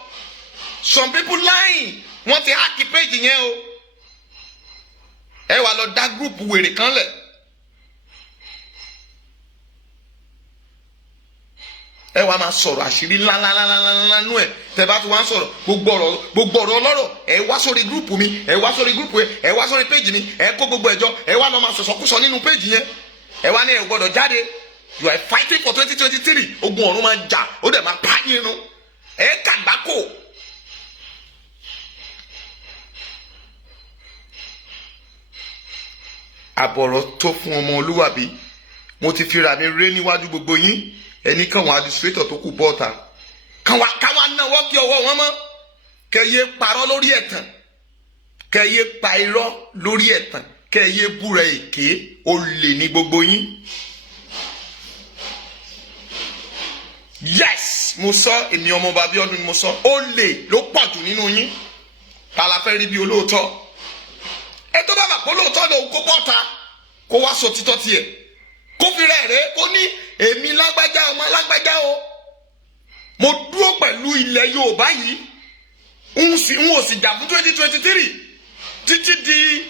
Some people lying. Wọ́n ti hack péjì yẹn o. Ẹ wá lọ dá group wèrè kan lẹ̀. Ẹ wá máa sọ̀rọ̀ àṣírí ńláńláńláńláńlá nú ẹ̀. Tẹ́ bá ti wá ń sọ̀rọ̀ gbogbo ọ̀rọ̀ ọlọ́rọ̀ ẹ wá sórí gúrùpù mi, ẹ wá sórí gúrùpù ẹ wá sórí péjì mi, ẹ kó gbogbo ẹjọ́, ẹ wá lọ máa sọ̀sọ̀kúsọ nínú péjì yẹn. Ẹ wá ní ẹ gbọ́dọ̀ jáde. You are fighting for 2023. Ogun ọ̀run máa jà, ó dẹ̀ máa pa yín inú. Ẹ kàgbákò. Àbọ̀rọ̀ tó fún ọmọ olúwàbí. Mo ti fi ra mi ré níwájú gbogbo yín. Ẹni káwọn administrator tó kù bọ́ọ̀ta káwọn náwó kí ọwọ́ wọn mọ́ kẹyẹ parọ́ lórí ẹ̀tàn kẹyẹ pa irọ́ lórí ẹ̀tàn kẹyẹ búra èké olè ní gbogbo yín. Yes, mo sọ èmi ọmọ bàbí ọdún ni mo sọ olè ló pọ̀ jù nínú yín. Ta la fẹ́ rí bí olóòótọ́? Ẹ tó bá bà pé olóòótọ́ lòun kó bọ́ọ̀ta kó wá sọ títọ́ tiẹ̀ kó fi rẹ̀ kó ní èmi lágbájá ọmọ lágbájá o mo dúró pẹ̀lú ilẹ̀ Yorùbá yìí n ò sì jà fún 2023 títí di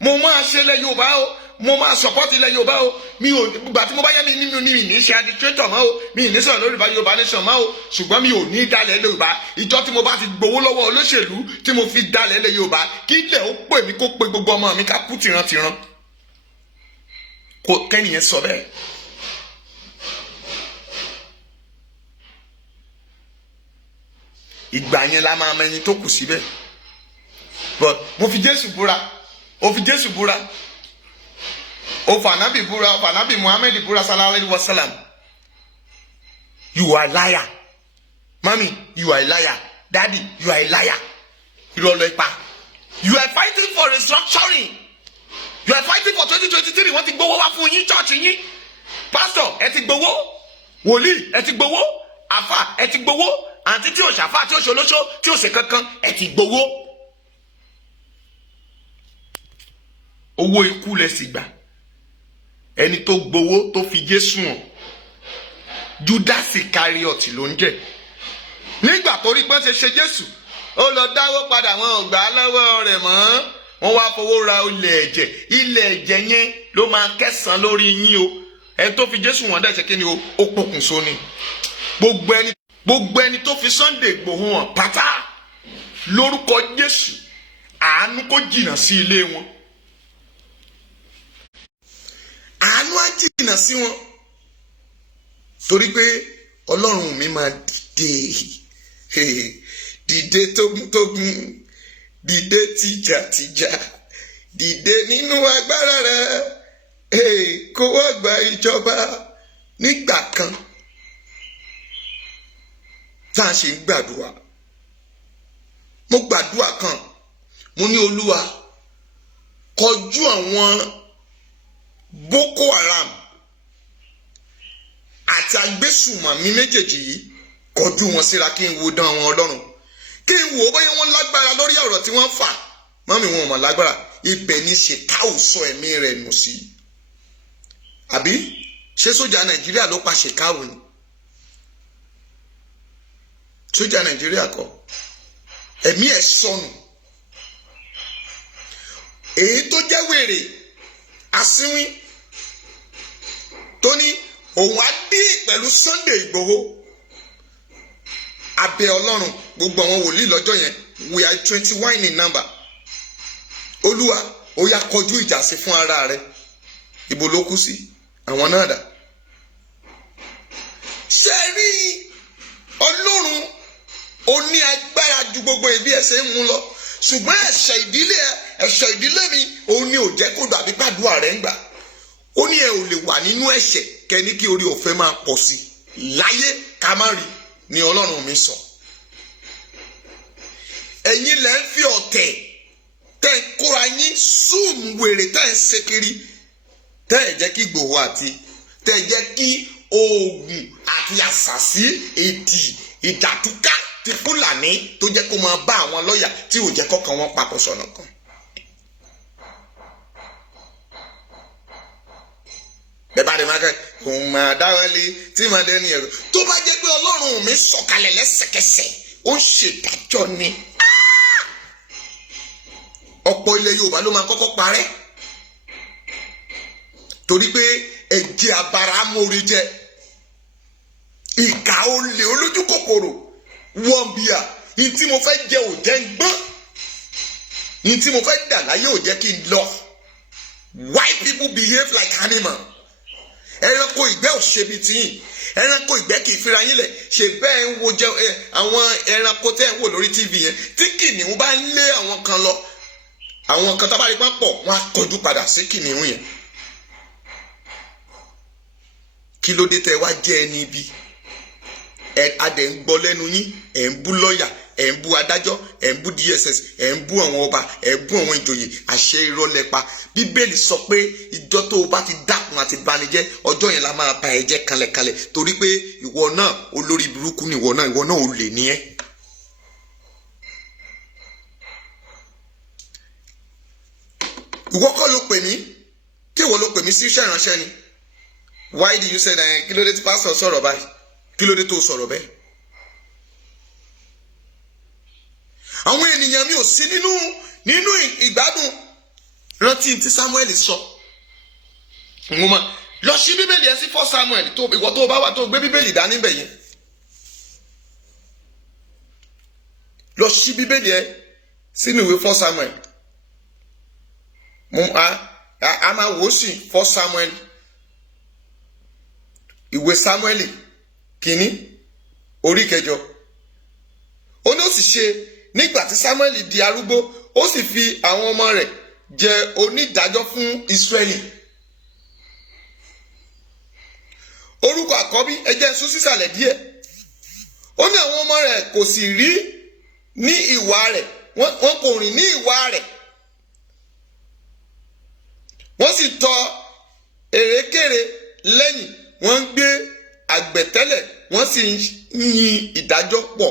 mo máa ṣe ilẹ̀ Yorùbá o mo máa support ilẹ̀ Yorùbá o mi ò gbà tí mo bá yẹ mi ní ṣe administrator mọ́ o mi ní sọ̀rọ̀ lórí Yorùbá nation mọ́ o ṣùgbọ́n mi ò ní dalẹ̀ Yorùbá ìjọ tí mo bá ti gbowó lọ́wọ́ olóṣèlú tí mo fi dalẹ̀ ilẹ̀ Yorùbá kí ilẹ̀ ó pè mí kó pe gbogbo ọmọ mi ká kú tìrantìran kẹ́niyẹn sọ bẹ́ẹ̀. Ìgbà yẹn la máa mẹni tó kù síbẹ̀. But mo fi Jésù búra, o fi Jésù búra, o fànábì búra, o fànábì Muhammad búra sallallahu alaihi wasallam. You are a liar. Mami, you are a liar. Daddy, you are a liar. Ìrọ̀lọ́ ipa. You are fighting for restructuring. You are fighting for 2023. Wọ́n ti gbowó wá fún yín church yín. Pastor, ẹ ti gbowó. Wòlíì, ẹ ti gbowó. Àfà, ẹ ti gbowó. Àǹtí tí ò ṣàfà, tí ò ṣolóṣó, tí ò ṣe kankan, ẹ ti gbowó. Owó ikú lẹ sì gbà. Ẹni tó gbowó tó fi Jésù hàn. Judas Iscariot ló ń jẹ́. Nígbà tó rí pé ṣe Jésù, ó lọ dáwó padà wọn ò gbà lọ́wọ́ rẹ̀ mọ́. wọ́n wá fowó ra ilẹ̀ ẹ̀jẹ̀ yẹn ló máa kẹsàn-án lórí yín o. Ẹni tó fi Jésù wọ́n dẹ̀ ṣe kí ni o, ó pokùnso ni. Gbogbo ẹni tó fi Sunday Igboho hàn pátá lórúkọ Jésù, àánú kó jìnnà sí ilé wọn. Àánú á jìnnà sí wọn. Torí pé Ọlọ́run mi máa dìde tógúntógún, dìde tìjàtìjà, dìde nínú agbára rẹ̀, kó wá gba ìjọba. Nígbà kan tá a ṣe ń gbàdúrà, mo gbàdúrà kan, mo ní Olúwa kọjú àwọn Boko Haram àti agbésùmọ̀mí méjèèjì yìí, kọjú wọn síra kí n wo dán wọn Ọlọ́run, kí n wò bóyá wọ́n lágbára lórí ọ̀rọ̀ tí wọ́n fà. Mọ́mì wọn ò mọ̀ lágbára. Ibẹ̀ ni Ṣèkáù sọ ẹ̀mí rẹ̀ nù sí. Àbí ṣé sójà Nàìjíríà ló pa Ṣèkáù ni? Sójà Nàìjíríà kọ́, ẹ̀mí ẹ̀ sọnù. Èyí tó jẹ́ wèrè asínwín tó ní òun á dé pẹ̀lú Sunday Igboho, abẹ́ Ọlọ́run gbogbo àwọn wòlíì lọ́jọ́ yẹn, we are 21 in number. Olúwa ó yá kọjú ìjà sí fún ara rẹ̀. Ibo ló kú sí? Àwọn náà dà. Ṣé rí Ọlọ́run ó ní agbára ju gbogbo ìbí ẹsẹ̀ ń mú lọ, ṣùgbọ́n ẹ̀ṣẹ̀ ìdílé mi òun ni ò jẹ́ kó dàbí gbàdúrà rẹ̀ ń gbà. Ó ní ẹ ò lè wà nínú ẹ̀ṣẹ̀ kẹ́ni kí orí ọ̀fẹ́ máa pọ̀ sí láyé ká má rí ni Ọlọ́run mi sọ. Ẹ̀yin lẹ́ ń fi ọ̀tẹ̀ tẹ́ ń kóra yín súùmù wèrè tẹ́ ń ṣe kiri, tẹ́ ẹ̀ jẹ́ kí Ìgbòho àti tẹ́ ẹ̀ jẹ́ kí oògùn àti àṣàsí èdì ìdàtúká ti Fúlàní tó jẹ́ kó máa bá àwọn lọ́ọ̀yà tí ò jẹ́ kọ́kàn wọn papọ̀ sọ̀nà kan. Bẹ́ẹ̀ bá dé máa kẹ́ òun máa dáwọ́lé tí màá dẹ́ni ẹ̀rọ. Tó bá jẹ́ pé Ọlọ́run mi sọ̀kalẹ̀ lẹ́sẹ̀kẹsẹ̀ ó ń ṣèdájọ́ ni. Ọ̀pọ̀ ilẹ̀ Yorùbá ló máa kọ́kọ́ parẹ́ torí pé ẹ̀jẹ̀ abara amórí jẹ, ìkà olè olójú kòkòrò wọ̀nbíà. Ní tí mo fẹ́ jẹ ò jẹ́ ń gbọ́n, ní tí mo fẹ́ dà láyé ò jẹ́ kí n lọ. Why people behave like animal? Ẹranko ìgbẹ́ ò ṣe bíi tiyín, ẹranko ìgbẹ́ kì í fira yín lẹ̀. Ṣe bẹ́ẹ̀ ń wo jẹ àwọn ẹranko tẹ́ ń wò lórí TV yẹn, tí kìnìún bá ń lé àwọn kan lọ, àwọn kan tábàrí pa pọ̀ wọ́n á kọjú padà sí kìnìún yẹn. Kí ló dé tẹ́ wá jẹ́ ẹni ibi? Adẹ̀ ń gbọ́ lẹ́nu yín, ẹ̀ ń bú lọ́ọ̀yà, ẹ̀ ń bú adájọ́, ẹ̀ ń bú DSS, ẹ̀ ń bú àwọn ọba, ẹ̀ ń bú àwọn ìjòyè. Àṣẹ irọ́ lẹ́pa. Bíbélì sọ pé ìjọ tó o bá ti dákun àti banijẹ́, ọjọ́ yẹn la máa ba ẹ jẹ́ kalẹ̀kalẹ̀, torí pé ìwọ náà olórí burúkú ni ìwọ náà olè ní ẹ́. Ìwọ kọ́ ló pè mí, kí ìwọ ló pè mí sí iṣẹ́ ìránṣẹ́ ni. Why do you say that? Kí ló dé tí pásítọ̀ sọ̀rọ̀ báyìí? Kí ló dé tó sọ̀rọ̀ bẹ́ẹ̀? Àwọn ènìyàn mi ò sí nínú ìgbádùn. Rántí tí Samuel sọ. Mo máa lọ sí Bíbélì ẹ sí 1 Samuel, ìwọ tó bá wà tó gbé Bíbélì dání bẹ̀ yẹn. Lọ sí Bíbélì ẹ sínú ìwé 1 Samuel. A máa wò ó sí 1 Samuel. Ìwé Samuel kìíní orí 9. Ó ní ó sì ṣe nígbà tí Samuel di arúgbó, ó sì fi àwọn ọmọ rẹ̀ jẹ onídàájọ́ fún Ísírẹ́lì. Orúkọ àkọ́bí ẹjẹ́ sún sísàlẹ̀ díẹ̀. Ó ní àwọn ọmọ rẹ̀ kò sì rí ní ìwà rẹ̀, wọ́n kò rìn ní ìwà rẹ̀. Wọ́n sì tọ èrèkèrè lẹ́yìn, wọ́n ń gbé àgbẹ̀tẹ́lẹ̀, wọ́n sì ń yí ìdájọ́ pọ̀.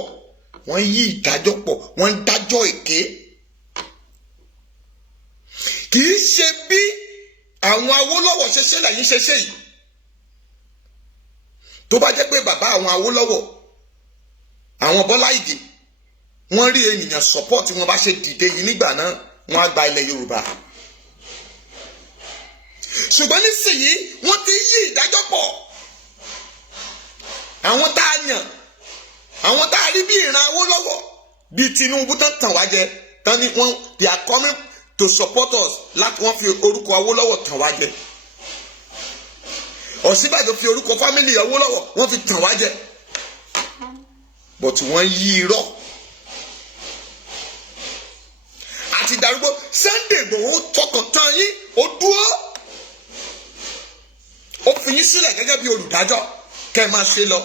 Wọ́n yí ìdájọ́ pọ̀, wọ́n ń dájọ́ èké. Kì í ṣe bí àwọn Awólọ́wọ̀ ṣe ṣe lẹ́yìn ṣe ṣe yìí. Tó bá jẹ́ pé bàbá àwọn Awólọ́wọ̀, àwọn Bọ́lá Ìgè, wọ́n rí ènìyàn support wọn bá ṣe dìde yìí nígbà náà, wọ́n á gba ilẹ̀ Yorùbá. Ṣùgbọ́n nísìnyí wọ́n ti yí ìdájọ́ pọ̀. Àwọn tá a yàn, àwọn tá a rí bí ìran Awólọ́wọ̀, bí Tinubu tàn wá jẹ, tán ni wọ́n they are coming to support us láti wọ́n fi orúkọ Awólọ́wọ̀ tàn wá jẹ. Ọ̀ṣínbàjò fi orúkọ fámìlì Awólọ́wọ̀ wọ́n fi tàn wá jẹ. But wọ́n yí irọ́. Àti darúgbó Sunday Igboho tọkàn tán yín, ó dúró. Ó fi yín sílẹ̀ gẹ́gẹ́ bí olùdájọ́ kẹ́ ẹ máa ṣe lọ.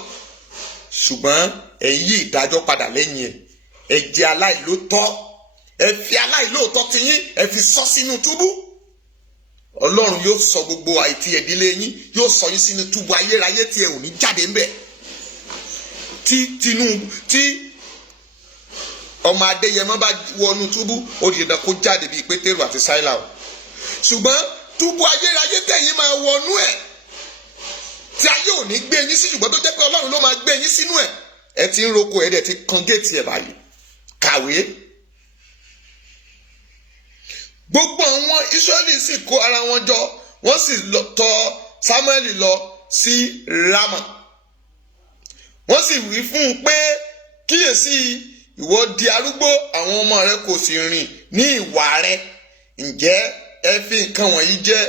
Ṣùgbọ́n ẹ yí ìdájọ́ padà lẹ́yìn ẹ̀. Ẹ jẹ́ aláìlóòótọ́. Ẹ fi aláìlóòótọ́ ti yín, ẹ fi sọ sínú túbú. Ọlọ́run yóò sọ gbogbo àìtí ìdílé yín, yóò sọ yín sínú túbú ayérayé tí ẹ ò ní jáde ńbẹ̀. Tí Tinubu tí ọmọ Adéyẹmọ bá wọnú túbú, ó di dandan kó jáde bíi Pétérù àti Sáílà o. Ṣùgbọ́n túbú ayérayé tẹ̀yìn máa wọnú ẹ̀. Tí ayé ò ní gbé yín sí, ṣùgbọ́n tó jẹ́ pé Ọlọ́run ló máa gbé yín sínú ẹ̀. Ẹ ti ń roko ẹ̀ dẹ̀ ti kan géètì ẹ̀ báyìí. Kàwé. Gbogbo àwọn Ísírẹ́lì sì kó ara wọn jọ, wọ́n sì tọ̀ Sámúẹ́lì lọ sí Rámà. Wọ́n sì wí fún un pé kíyèsí ìwọ di arúgbó, àwọn ọmọ rẹ kò sì rìn ní ìwà rẹ. Ǹjẹ́ ẹ fi nǹkan wọ̀nyí jẹ,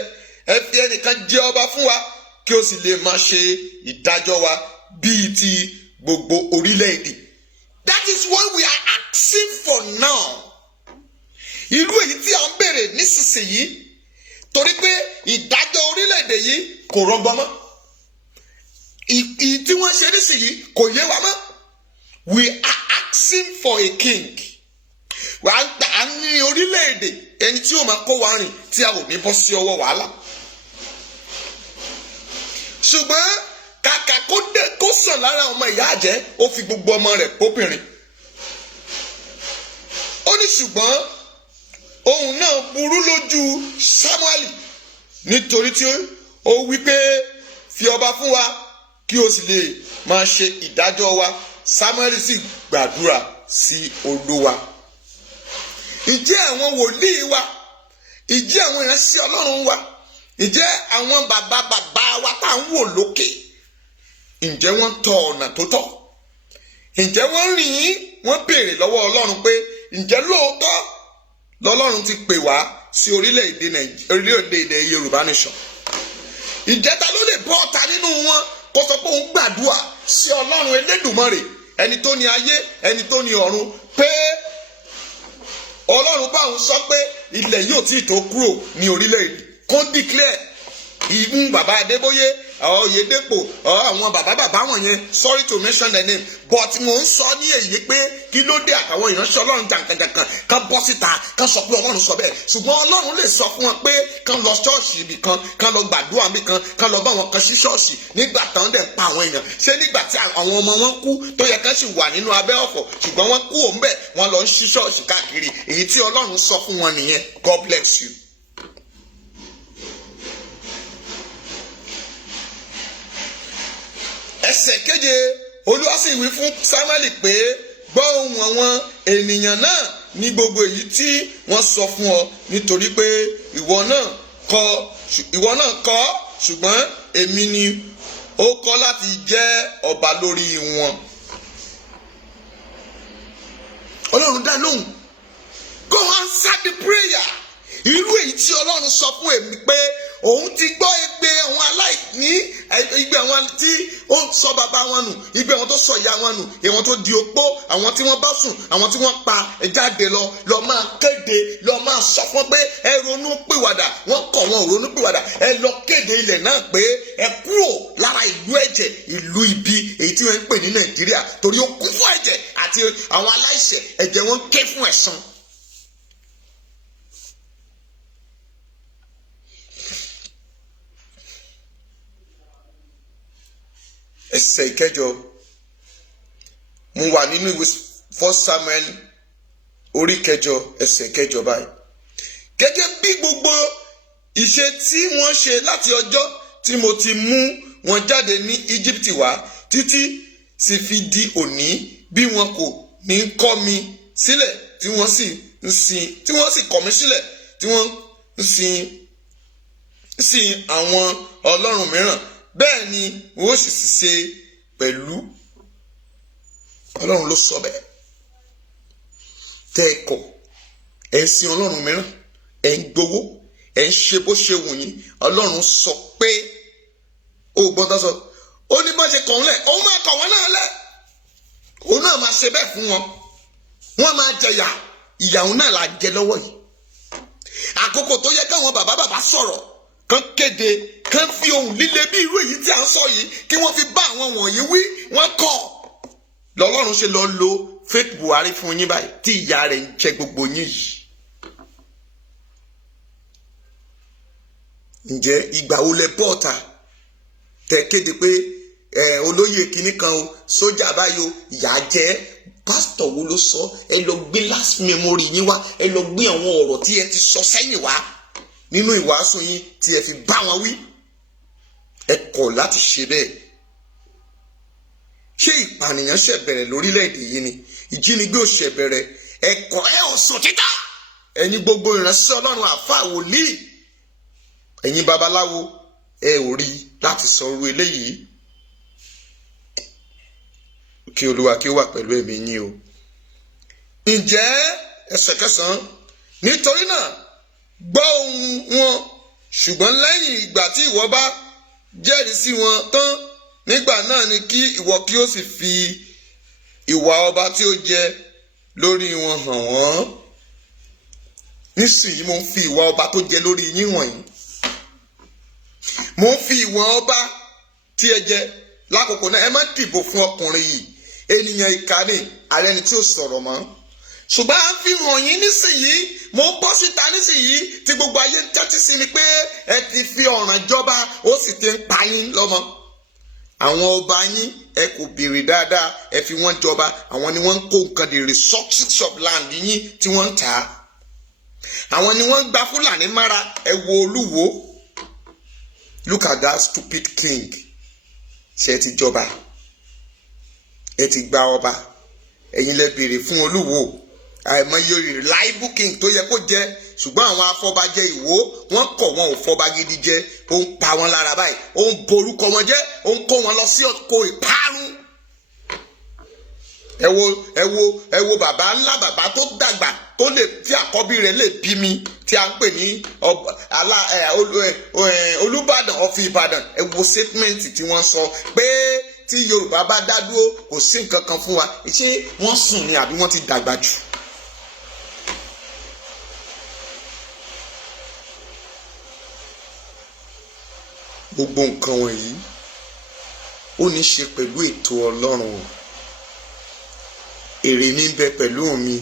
ẹ fi ẹnìkan jẹ ọba fún wa kí ó sì lè máa ṣe ìdájọ́ wa bíi ti gbogbo orílẹ̀-èdè. That is what we are asking for now. Irú èyí tí a ń béèrè nísinsìnyí, torí pé ìdájọ́ orílẹ̀-èdè yìí kò rọgbọ mọ́. Ìyí tí wọ́n ṣe nísinsìnyí kò yé wa mọ́. We are asking for a king. Wà á ní orílẹ̀-èdè ẹni tí ó máa kó wa rìn tí a ò ní bọ́ sí ọwọ́ wàhálà. Ṣùgbọ́n kàkà kó sàn lára ọmọ ìyá àjẹ́, ó fi gbogbo ọmọ rẹ̀ bóbìnrin. Ó ní ṣùgbọ́n ohun náà burú lójú Sámúẹ́lì nítorí tí ó wí pé fi ọba fún wa kí o sì lè máa ṣe ìdájọ́ wa. Sámúẹ́lì sì gbàdúrà sí Olúwa. Ǹjẹ́ àwọn wòlíì wa, ǹjẹ́ àwọn ìránṣẹ́ Ọlọ́run wa, ǹjẹ́ àwọn bàbá wa tá à ń wò lókè, ǹjẹ́ wọ́n tọ ọ̀nà tó tọ́? Ǹjẹ́ wọ́n rìn, wọ́n béèrè lọ́wọ́ Ọlọ́run pé ǹjẹ́ lóòótọ́ lọ́lọ́run ti pè wá sí orílẹ̀-èdè Yorùbá nation? Ǹjẹ́ ta ló lè bọ́ ọ̀tá nínú wọn kó sọ pé òun gbàdúrà sí Ọlọ́run Elédùmarè, ẹni tó ní ayé, ẹni tó ní ọ̀run, pé Ọlọ́run bá òun sọ pé ilẹ̀ yóò tí ì tó kúrò ní orílẹ̀-èdè, kó declare ìmú bàbá Adébóyé, Oyèdépò, àwọn bàbá wọ̀nyẹn, sorry to mention the name, but mo ń sọ ní èyí pé kí ló dé àtàwọn ìránṣẹ́ Ọlọ́run jàǹkànjàǹkàn kan bọ́ síta kan sọ pé Ọlọ́run sọ bẹ́ẹ̀. Ṣùgbọ́n Ọlọ́run lè sọ fún wọn pé kan lọ ṣọ́ọ̀ṣì ibì kan lọ gbàdúrà ibì kan lọ bá wọn kan sí ṣọ́ọ̀ṣì nígbà tán dẹ̀ ń pa àwọn èèyàn. Ṣé nígbà tí àwọn ọmọ wọn kú tó yẹ kán sì wà nínú abẹ́ ọ̀fọ̀, ṣùgbọ́n wọ́n kú òun bẹ̀, wọ́n lọ ń ṣí ṣọ́ọ̀ṣì káàkiri. Èyí tí Ọlọ́run sọ fún wọn nìyẹn. God bless you. Ẹsẹ̀ keje, Olúwa sì wí fún Sámúẹ́lì pé gbọ́ ohùn àwọn ènìyàn náà ní gbogbo èyí tí wọ́n sọ fún ọ, nítorí pé ìwọ náà kọ́, ṣùgbọ́n èmi ni ó kọ́ láti jẹ́ ọba lórí wọn. Ọlọ́run dá lóhùn, go answer the prayer. Irú èyí tí Ọlọ́run sọ fún èmi pé òun ti gbọ́ igbe àwọn aláìní, igbe àwọn tí ó sọ bàbá wọn nù, igbe àwọn tó sọ ìyá wọn nù, àwọn tó di opó, àwọn tí wọ́n bá sùn, àwọn tí wọ́n pa, ẹ jáde lọ máa kéde, lọ máa sọ fún pé ẹ ronú pìwàdà. Wọ́n kọ̀ wọn ò ronú pìwàdà. Ẹ lọ kéde ilẹ̀ náà pé ẹ kúrò lára ìlú ẹ̀jẹ̀, ìlú ibi èyí tí wọ́n ń pè ní Nàìjíríà, torí ó kún fún ẹ̀jẹ̀ àti àwọn aláìṣẹ̀, ẹ̀jẹ̀ wọn ké fún ẹ̀san. Ẹsẹ̀ ìkẹjọ, mo wà nínú ìwé 1 Samuel orí kẹjọ ẹsẹ̀ kẹjọ báyìí. Gẹ́gẹ́ bí gbogbo ìṣe tí wọ́n ṣe láti ọjọ́ tí mo ti mú wọn jáde ní Íjíbítì wá títí sì fi di òní, bí wọn kò ní kọ̀ mí sílẹ̀ tí wọ́n sì ń sìn tí wọ́n sì kọ̀ mí sílẹ̀ tí wọ́n ń sìn àwọn ọlọ́run mìíràn, bẹ́ẹ̀ ni wọ́n sì ṣe pẹ̀lú. Ọlọ́run ló sọ bẹ́ẹ̀. Tẹ́ ẹ kọ̀, ẹ ń sìn ọlọ́run mìíràn, ẹ ń gbowó, ẹ ń ṣe bó ṣe wù yín. Ọlọ́run sọ pé ó gbọ́n tó sọ, ó ní bó ṣe kọ̀ wọ́n lẹ̀, òun máa kọ̀ wọ́n náà lẹ̀, òun náà máa ṣe bẹ́ẹ̀ fún wọn. Wọ́n máa jẹyà, ìyàwó náà la jẹ lọ́wọ́ yìí. Àkókò tó yẹ káwọn bàbá sọ̀rọ̀, kán kéde, kán fi ohùn líle bí irú èyí tí a ń sọ yìí kí wọ́n fi bá àwọn wọ̀nyí wí, wọ́n kọ̀. Lọ́lọ́run ṣe lọ lo fake Buhari fún yín báyìí tí ìyà rẹ̀ ń jẹ gbogbo yín yìí. Ǹjẹ́ ìgbà wo lẹ bọ́ ọ̀tá tẹ kéde pé olóyè kìíní kan o, sójà báyìí o, ìyà jẹ? Pásítọ̀ wo ló sọ? Ẹ lọ gbé last memory yín wá, ẹ lọ gbé àwọn ọ̀rọ̀ tí ẹ ti sọ sẹ́yìn wá nínú ìwàásù yín tí ẹ fi bá wọn wí. Ẹ kọ̀ láti ṣe bẹ́ẹ̀. Ṣé ìpànìyàn ṣẹ̀ bẹ̀rẹ̀ lórílẹ̀‐èdè yìí ni? Ìjínigbé ò ṣẹ̀ bẹ̀rẹ̀. Ẹ kọ̀, ẹ ò sùn títà. Ẹ̀yin gbogbo ìránṣẹ́ Ọlọ́run, àfáà, wòlíì, ẹ̀yin babaláwo, ẹ ò rí láti sọ irú eléyìí. Kí Olúwa kí ó wà pẹ̀lú ẹ̀mí yín o. Ǹjẹ́ ẹsẹ̀ 9, nítorí náà gbọ́ ohùn wọn, ṣùgbọ́n lẹ́yìn ìgbà tí ìwọ bá jẹ́rìí sí wọn tán, nígbà náà ni kí ìwọ kí ó sì fi ìwà ọba tí ó jẹ lórí wọn hàn wọ́n. Nísìnyí mo ń fi ìwà ọba tó jẹ lórí yín wọ̀nyí. Mo ń fi ìwà ọba tí ẹ jẹ lákòókò náà. Ẹ má dìbò fún ọkùnrin yìí, ènìyàn ìkà ni, ààrẹ ni tí ò sọ̀rọ̀ mọ́. Ṣùgbọ́n à ń fi hàn yín nísìnyí, mo ń bọ́ síta nísìnyí tí gbogbo ayé ń tẹ́tí sí ni pé ẹ ti fi ọ̀ràn jọba, ó sì ti ń pa yín lọ́mọ. Àwọn ọba yín ẹ kò béèrè dáadáa, ẹ fi wọ́n jọba. Àwọn ni wọ́n ń kó nǹkan the resources of land yín tí wọ́n ń tà á. Àwọn ni wọ́n ń gba Fúlàní mára. Ẹ wo Olúwo. Look at that stupid king. Ṣé ẹ ti jọba? Ẹ ti gba ọba. Ẹ̀yin lẹ béèrè fún Olúwo. Àìmọye reliable king tó yẹ kó jẹ, ṣùgbọ́n àwọn afọbajẹ Ìwó wọ́n kọ̀, wọn ò fọba gidi jẹ. Ó ń pa wọn lára báyìí, ó ń borúkọ wọn jẹ́, ó ń kó wọn lọ sí oko ìparun. ẹ wo bàbá ńlá, bàbá tó dàgbà, tó lè tí àkọ́bí rẹ̀ lè bí mi, tí a ń pè ní Olúbàdàn of Ìbàdàn. Ẹ wo statement tí wọ́n sọ pé tí Yorùbá bá dá dúró kò sí nǹkan kan fún wa. Ṣé wọ́n sùn ni àbí wọ́n ti dàgbà jù? Gbogbo nǹkan wọ̀nyí ó ní ṣe pẹ̀lú ètò Ọlọ́run. Èrè ní bẹ pẹ̀lú mi,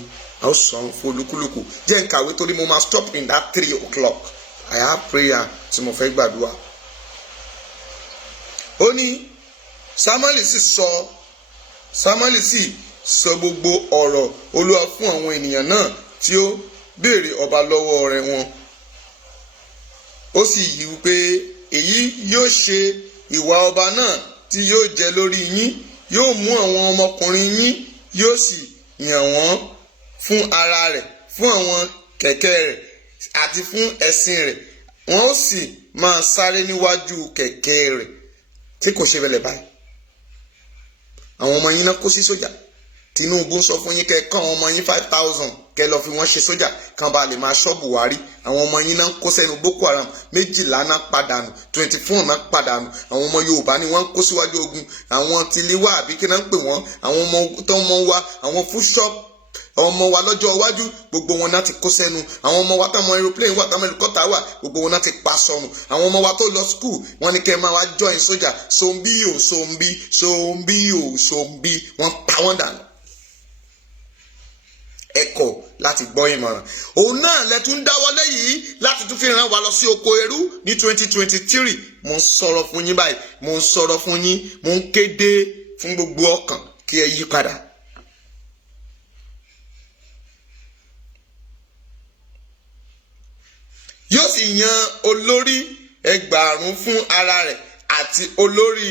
a ó sọ fún olúkúlùkù. Jẹ́ n kàwé torí mo máa stop in that 3 o'clock. I have prayer tí mo fẹ́ gbàdúrà. Ó ní Sámúẹ́lì sì sọ gbogbo ọ̀rọ̀ Olúwa fún àwọn ènìyàn náà tí ó béèrè ọba lọ́wọ́ rẹ̀ wọn. Ó sì yí wípé èyí yóò ṣe ìwà ọba náà tí yóò jẹ lórí yín. Yóò mú àwọn ọmọkùnrin yín, yóò sì yàn wọ́n fún ara rẹ̀, fún àwọn kẹ̀kẹ́ rẹ̀ àti fún ẹṣin rẹ̀. Wọ́n ó sì máa sáré níwájú kẹ̀kẹ́ rẹ̀. Tí kò ṣe bẹ̀lẹ̀ báyìí. Àwọn ọmọ yín náà kó sí sójà. Tinubu ń sọ fún yín kẹ́ kọ́ àwọn ọmọ yín 5,000 kẹ́ lọ fi wọ́n ṣe sójà kan bá lè máa ṣọ́ Buhari. Àwọn ọmọ yín náà kó sẹ́nu Boko Haram, 12 náà padànù, 24 náà padànù. Àwọn ọmọ Yorùbá ni wọ́n ń kó síwájú ogun. Àwọn tìlíwá àbí kí náà ń pè wọ́n, àwọn ọmọ tó ń mọ wa, àwọn fúnṣọ́ọ̀bù, àwọn ọmọ wa lọ́jọ́ iwájú, gbogbo wọn náà ti kó sẹ́nu. Àwọn ọmọ wa táwọn aeroplane wà, táwọn helicopter wà, gbogbo wọn náà ti pa sọnù. Àwọn ọmọ wa tó lọ school, wọ́n ní kẹ́ máa wá join sójà. Sombi ò sombi, sombi ò sombi, wọ́n pa wọ́n dànù. Ẹ kọ̀ láti gbọ́ ìmọ̀ràn. Òun náà lẹ tún dáwọ́lé yìí láti tún fi ràn wá lọ sí oko ẹrú ní 2023. Mo ń sọ̀rọ̀ fún yín báyìí, mo ń sọ̀rọ̀ fún yín, mo ń kéde fún gbogbo ọkàn kí ẹ yí padà. Yóò sì yan olórí 1000 fún ara rẹ̀ àti olórí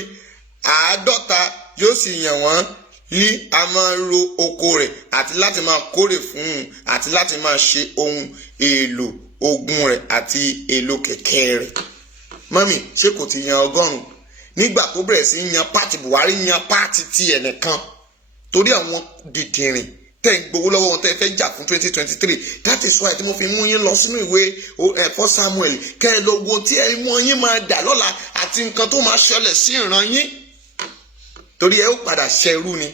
50 yóò sì yàn wọ́n yí a máa ro oko rẹ̀ àti láti máa kórè fún un àti láti máa ṣe ohun èlò ogun rẹ̀ àti èlò kẹ̀kẹ́ rẹ̀. Mọ́mì, ṣé kò ti yan 100? Nígbà tó bẹ̀rẹ̀ sí yan pàtì Buhari yan pàtì ti ẹnìkan torí àwọn dìdìrìn tẹ́ ń gbowó lọ́wọ́ wọn tẹ́ fẹ́ jà fún 2023. That is why tí mo fi mú yín lọ sínú ìwé 1 Samuel kẹ́ ẹ lọ wo tí ẹ̀wọ̀n yín máa dà lọ́la àti nǹkan tó máa ṣẹlẹ̀ sí ìran yín torí ẹ ó padà ṣẹrú ni.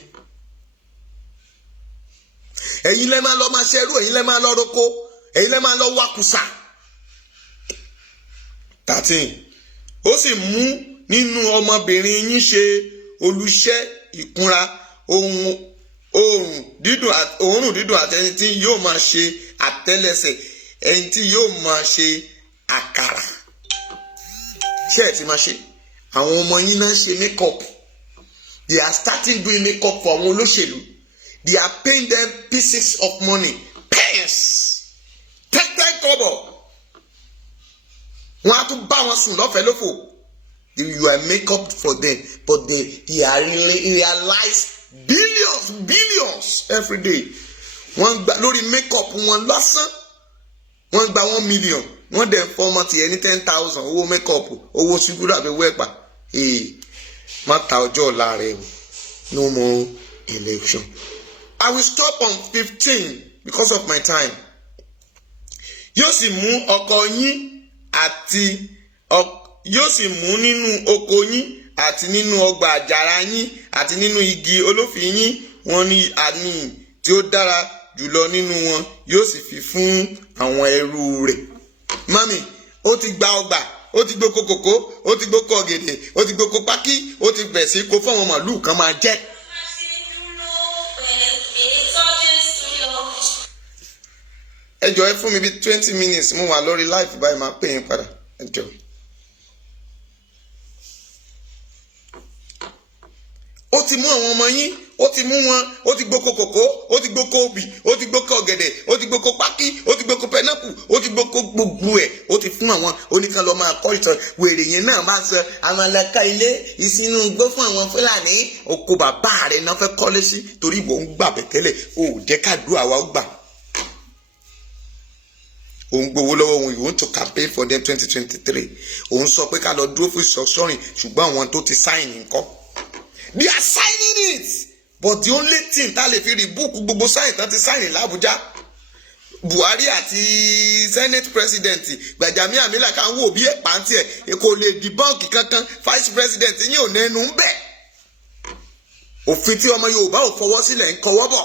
Ẹ̀yin lẹ́ máa lọ máa ṣẹrú, ẹ̀yin lẹ́ máa lọ roko, ẹ̀yin lẹ́ máa lọ wákùsà. 13. Ó sì mú nínú ọmọbìnrin yín ṣe olùṣẹ́ ìkunra òórùn dídùn àti ẹni tí yóò máa ṣe àtẹ́lẹsẹ̀, ẹni tí yóò máa ṣe àkàrà. Ṣé ẹ ti máa ṣe? Àwọn ọmọ yín náà ṣe makeup. They are starting doing makeup for àwọn olóṣèlú. They are paying them pieces of money, pence, 10 kobo. Wọ́n á tún bá wọn sùn lọ́fẹ̀ẹ́ lófò. You are makeup for them, but they are realize billions every day. Wọ́n gba lórí makeup wọn lásán. Wọ́n gba 1 million. Wọ́n dẹ̀ fọmọ tiẹ̀ ní 10,000 owó makeup, owó ṣùgbọ́n àbí wẹ́pà. Má ta ọjọ́ ọ̀la rẹ̀ o. No more election. I will stop on 15 because of my time. Yóò sì mú ọkọ yín àti yóò sì mú nínú oko yín àti nínú ọgbà àjàrà yín àti nínú igi olófin yín wọn ní àní tí ó dára jùlọ nínú wọn yóò sì fi fún àwọn ẹrú rẹ̀. Mami, ó ti gba ọgbà, ó ti gboko kòkó, ó ti gboko ọ̀gẹ̀dẹ̀, ó ti gboko pákí, ó ti bẹ̀ sí kó fún àwọn màlúù kan máa jẹ. Ẹ jọ̀ọ́ ẹ fún mi bí 20 minutes mo wà lórí live báyìí máa pè yín padà. Ẹ jọ̀ọ́. Ó ti mú àwọn ọmọ yín, ó ti mú wọn, ó ti gboko kòkó, ó ti gboko obì, ó ti gboko ọ̀gẹ̀dẹ̀, ó ti gboko pákí, ó ti gboko pẹnápù, ó ti gboko gbogbo ẹ̀, ó ti fún àwọn oníkan lọ máa kọ́ ìtàn. Wèrè yẹn náà máa sọ àwọn ẹlẹ́ka ilé ìsinú igbó fún àwọn Fúlàní. Oko bàbá rẹ̀ náà fẹ́ kọ́lé sí torí ìwọ ń gbà bẹ̀tẹ́lẹ̀, ó jẹ́ kádùá wa ó gbà. Òun gbowó lọ́wọ́ wọn, you want to campaign for them 2023. Òun sọ pé ká lọ dúró fún ìsọsọ́rìn ṣùgbọ́n àwọn tó ti sáìn nǹkan. They are signing it, but the only thing tá lè fi rebook gbogbo sign tán ti sign l'Abuja. Buhari àti Senate President Gbajabiamila kan wò bí ẹ̀pántì ẹ̀ kò lè debunk kankan. Vice President yín ò nẹnu ń bẹ̀. Òfin tí ọmọ Yorùbá ò fọwọ́ sílẹ̀ ń kọwọ́ bọ̀.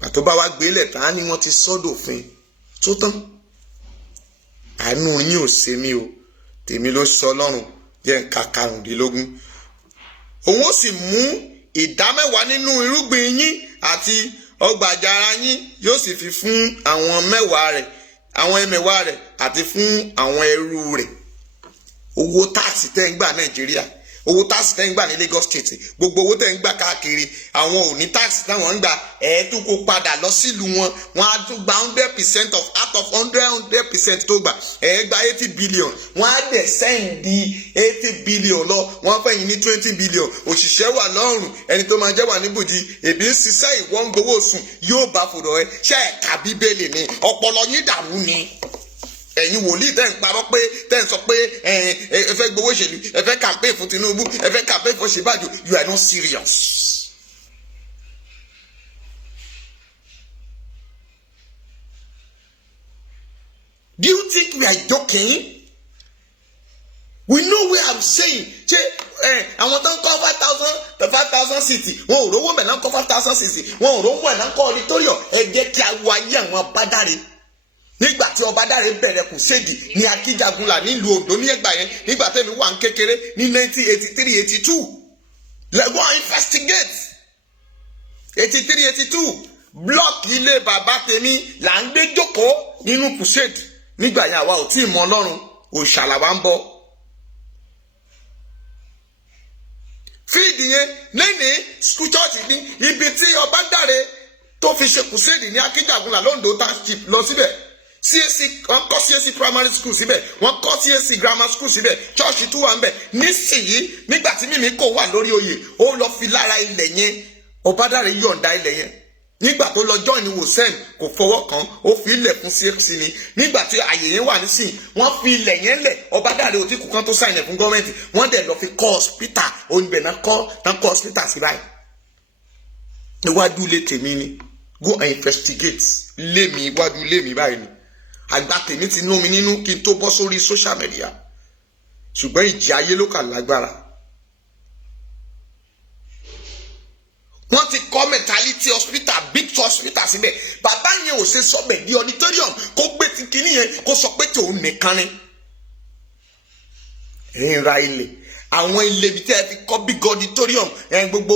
Pàtó bá wá gbélé tán ni wọ́n ti sọ́dọ̀fin tó tán. Àánú yín ò ṣe mí o, tèmi ló sọ lọ́rùn. Jẹ́ nǹka 15. Òun ó sì mú 10% nínú irúgbìn yín àti ọgbà àjàrà yín yóò sì fi fún àwọn ẹmẹ̀wà rẹ̀ àti fún àwọn ẹrú rẹ̀. Owó táàsì tẹ́ ń gbà Nàìjíríà, owó táàsì tẹ́ ń gbà ní Lagos State, gbogbo owó tẹ́ ń gbà káàkiri, àwọn ò ní táàsì táwọn ń gbà ẹ̀ẹ́dún kó padà lọ sílùú wọn, wọ́n á tún gba 100% out of 100% tó gbà, gba 80 billion, wọ́n á dẹ̀ sẹ́ǹdì 80 billion lọ, wọ́n fẹ̀yìn ní 20 billion, òṣìṣẹ́ wà lọ́rùn, ẹni tó máa jẹ́ wà níbùjì, èbí ń ṣiṣẹ́ ìwọ́n ń gbowó sùn yóò bá fòdò ẹ, ṣé ẹ̀ka Bíbélì ni, ọpọlọ yín dàrú ni. Ẹ̀yin wòlíì tẹ́ ń parọ́ pé tẹ́ ń sọ pé ẹ fẹ́ gbowó òṣèlú, ẹ fẹ́ campaign fún Tinubu, ẹ fẹ́ campaign fún Ṣèbájò, you are not serious. Do you think we are joking? We know what I'm saying. Ṣé àwọn tó ń kọ́ 5,000 city wọn ò rówó mẹ́ náà kọ́ 5,000 city wọn ò rówó ẹ̀ náà kọ́ auditorium. Ẹ jẹ́ kí a wo ayé àwọn abádáre. Nígbà tí Ọbádáre bẹ̀rẹ̀ kùséèdì ní Akíjagunlà nílùú Oǹdó ní ẹgbà yẹn, nígbà tẹ́mi wà ń kékeré ní 1983-82 lẹ́gbọ́n investigate 83-82 blọọkì ilé bàbá tèmi là ń gbé jókòó nínú kùséèdì. Nígbà yẹn àwa ò tí ì mọ Ọlọ́run, òòṣà wa ń bọ̀. Fíìdì yẹn lẹ́ni church ní ibi tí Ọbádáre tó fi ṣe kùséèdì ní Akíjagunlà lóńdó township lọ síbẹ̀. wọ́n kọ́ CAC primary school síbẹ̀, wọ́n kọ́ CAC grammar school síbẹ̀, church tún wà ń bẹ̀. Nísìnyí nígbà tí Mímíkò wà lórí oyè, ó lọ fi lára ilẹ̀ yẹn, Ọbádáre yọ̀ǹda ilẹ̀ yẹn. Nígbà tó lọ join Wòsẹ́n kò fọwọ́ kàn, ó fi ilẹ̀ fún CAC ni. Nígbà tí àyè yẹn wà nísìnyí, wọ́n fi ilẹ̀ yẹn lẹ̀, Ọbádáre ò tí kú kan tó sign fún gọ́ọ̀mẹ̀ntì, wọ́n dẹ̀ lọ fi kọ́ hospital, oníbẹ̀ náà kọ́ hospital sí báyìí. Iwájú ilé tèmi ni, go and investigate. Ilé mi, iwájú ilé mi báyìí ni. Àgbà tèmi ti nú mi nínú kí n tó bọ́ sórí social media. Ṣùgbọ́n ìjì ayé ló kà lágbára. Wọ́n ti kọ́ mentality hospital, big hospital síbẹ̀. Bàbá yẹn ò ṣe sọ́bẹ̀ di auditorium kó gbé ti kinní yẹn kó sọ pé tòun nìkan ni. Ẹ̀yin ra ilẹ̀. Àwọn ilé ibi tí ẹ fi kọ́ big auditorium, gbogbo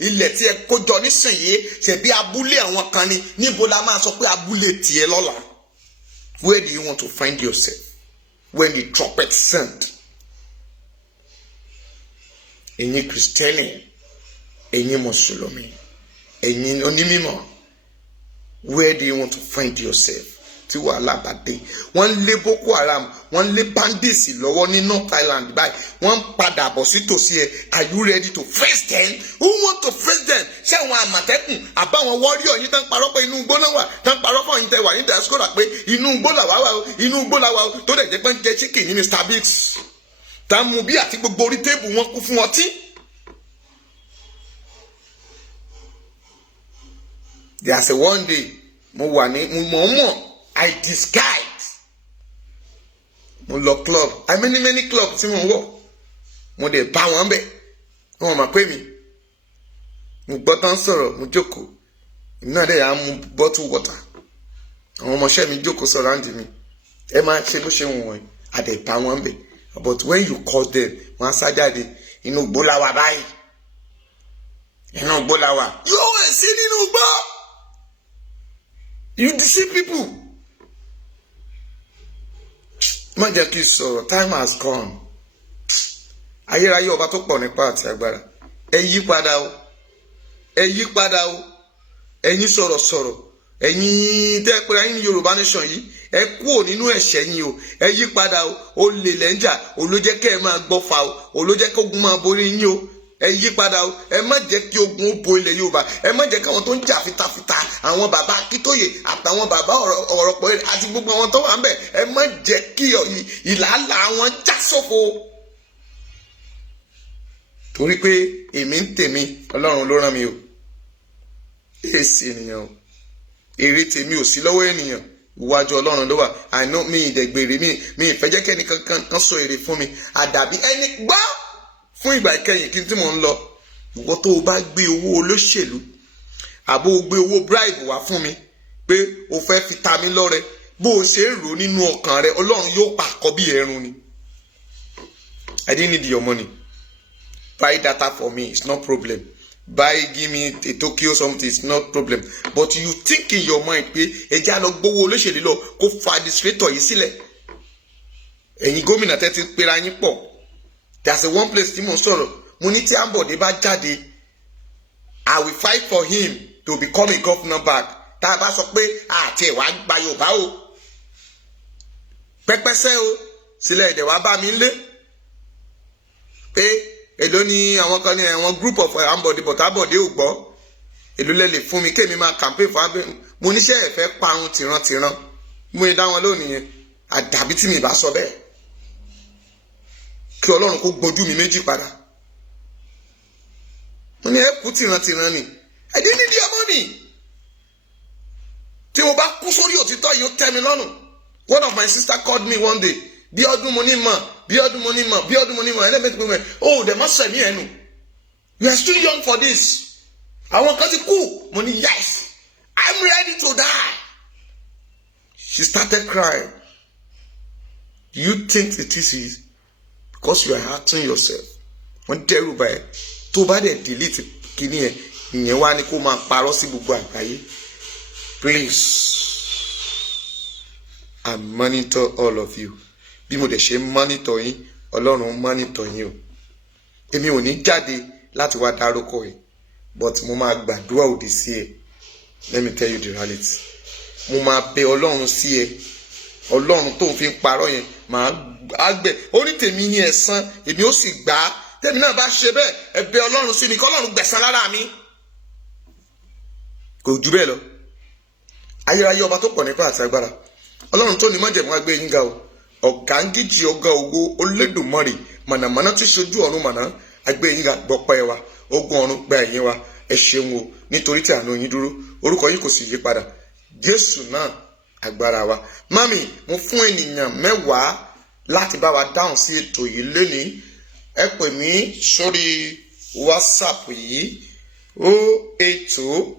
ilẹ̀ tí ẹ kó jọ nísìnyí ṣebí abúlé àwọn kan ni. Níbo la máa sọ pé abúlé tiẹ̀ lọ́la? Where do you want to find yourself when the trumpet sound? Ẹ̀yin Kristẹni, ẹ̀yin Mùsùlùmí, ẹ̀yin onímọ̀, where do you want to find yourself? Tí wàhálà bá dé, wọ́n lé Boko Haram, wọ́n lé bandits lọ́wọ́ ní North Island báyìí, wọ́n padà bọ̀ sí tòsí ẹ̀. Are you ready to face them? Who want to face them? Ṣé àwọn Àmọ̀tẹ́kùn àbáwọn warrior yìí tán parọ́ pé inú igbó náà wà, tán parọ́ fún ọ̀yin tẹ wà ní diaspora pé inú igbó làwà wà o, inú igbó làwà o, tó dẹ̀ jẹ́ pé ń jẹ chicken ní Mr. Biggs, tá mú bí àti gbogbo orí tébù wọn kú fún ọtí. There's a one day mo wà ní mo mọ̀ I disguise. Mo lọ club. I many club tí mo wọ̀. Mo dẹ̀ bá wọn bẹ̀. Wọ́n máa pè mí. Mo gbọ́ tán sọ̀rọ̀, mo jókòó. Èmi náà dẹ̀ yà á mu bottle water. Àwọn ọmọọṣẹ́ mi jókòó surround mi. Ẹ máa ṣe bó ṣe wù wọ́n. A dẹ̀ bá wọn bẹ̀. But when you call them, wọ́n á sá jáde. Inú igbó la wà báyìí. Inú igbó la wà. Yóò ẹ̀ sí nínú igbó. You deceive people. Má jẹ́ kí n sọ̀rọ̀, time has gone. Ayérayé ọba tó pọ̀ nípa àti agbára. Ẹ yí padà o. Ẹ yí padà o. Ẹ̀yin sọ̀rọ̀. Ẹ̀yin tẹ́ pé ayé ní Yorùbá nation yìí. Ẹ kúrò nínú ẹ̀ṣẹ̀ yín o. Ẹ yí padà o. Olè lẹ́njà. Olójẹ́ kẹ́ ẹ máa gbọ́fà o. Olójẹ́ kí ogun máa borí yín o. Ẹ yí padà o. Ẹ má jẹ́ kí ogun ó bo ilẹ̀ Yorùbá. Ẹ má jẹ́ káwọn tó ń jà fitafita, àwọn bàbá Akíntóyè àtàwọn bàbá Ọ̀rọ̀pọ̀ àti gbogbo àwọn tó wà ń bẹ̀, ẹ má jẹ́ kí ìlàlà wọn já sófo. Torí pé èmi ń tèmi, Ọlọ́run ló rán mi o. Èsì ènìyàn o. Èrè tèmi ò sí lọ́wọ́ ènìyàn. Iwájú Ọlọ́run ló wà. Àìná mi ìdẹ̀gbèrè mi ìfẹ́ jẹ́ kẹ́ni kankan sọ èrè fún mi. Àdàbí ẹni gbọ́ fún ìgbà ìkẹyìn kí n tí mò ń lọ. Ìwọ tó o bá gbé owó olóṣèlú àbó o gbé owó bribe wá fún mi pé o fẹ́ fi ta mí lọ́rẹ, bó o ṣe ń rò nínú ọkàn rẹ, Ọlọ́run yóò pa àkọ́bí ẹ̀rùn ni. I didn't need your money. Buy data for me, it's not problem. Give me a Tokyo something, it's not problem. But you think in your mind pé ẹja lọ gbówó olóṣèlú lọ kó fa administrator yìí sílẹ̀. Ẹ̀yin gómìnà tẹ́ ti pera yín pọ̀. That's the one place tí mo sọ̀rọ̀. Mo ní tí Ambode bá jáde, I will fight for him to become a governor back. Tá a bá sọ pé àti ẹ̀ wá gba Yorùbá o. Pẹ́pẹ́sẹ́ o, sílẹ̀ èdè wá bá mi lé. Pé èló ni àwọn kan ní àwọn group of Ambode but Ambode ò gbọ́. Èló lẹ lè fún mi kémi máa campaign fún abẹ́. Mo níṣẹ́ ẹ̀ fẹ́ parun tìrantìran. Mo ní dá wọn lónìí yẹn. Àdàbí tí mi bá sọ bẹ́ẹ̀. Kí Ọlọ́run kó gbójú mi méjì padà. Mo ní ẹ kú tìrantìran ni. I didn't need your money. Tí mo bá kú sórí òtítọ́ yìí ó tẹ́ mi lọ́rùn. One of my sister called me one day. Bí ọdún mo ní mọ̀. Ẹlẹ́mẹ̀tì pé mẹ́, oh, dem must send me ẹnu. You are still young for this. Àwọn kan ti kú. Mo ní yes. I'm ready to die. She started crying. Do you think it is easy? Because you are hurting yourself. Wọ́n dẹ́rù báyìí. Tó bá dẹ̀ delete kìíní ẹ̀, ìyẹn wá ní kó máa parọ́ sí gbogbo àgbáyé. Please, I monitor all of you. Bí mo dẹ̀ ṣe monitor yín, Ọlọ́run monitor yín o. Èmi ò ní jáde láti wá dárúkọ ẹ̀, but mo máa gbàdúrà òdì sí ẹ. Let me tell you the reality. Mo máa bẹ Ọlọ́run sí ẹ Ọlọ́run tó ń fi parọ́ yẹn màá àgbẹ̀ onítèmi ní ẹ̀san èmi ó sì gbà á tèmi náà bá ṣe bẹ́ẹ̀ ẹ̀bẹ̀ Ọlọ́run sí ni kí Ọlọ́run gbẹ̀san lára mi kò jù bẹ́ẹ̀ lọ. Ayérayé ọba tó pọ̀ nípa àti agbára Ọlọ́run tó ní májẹ̀mú agbé yín ga o ọ̀gángíjì ọ̀gá ògo Olódùmarè mọ̀nàmọ́ná tí ṣojú ọ̀run mọ̀nà agbé yín ga gbọ́pẹ́ wa ogun ọ̀run gba ẹ̀yìn wa ẹ ṣeun o nítorí tí àánú yín dúró orúkọ yín kò sì yí padà Jésù náà agbára wa. Mami mo fún ènìyàn 10 láti bá wa dáhùn sí ètò yìí lónìí. Ẹ pè mí sórí WhatsApp yìí 082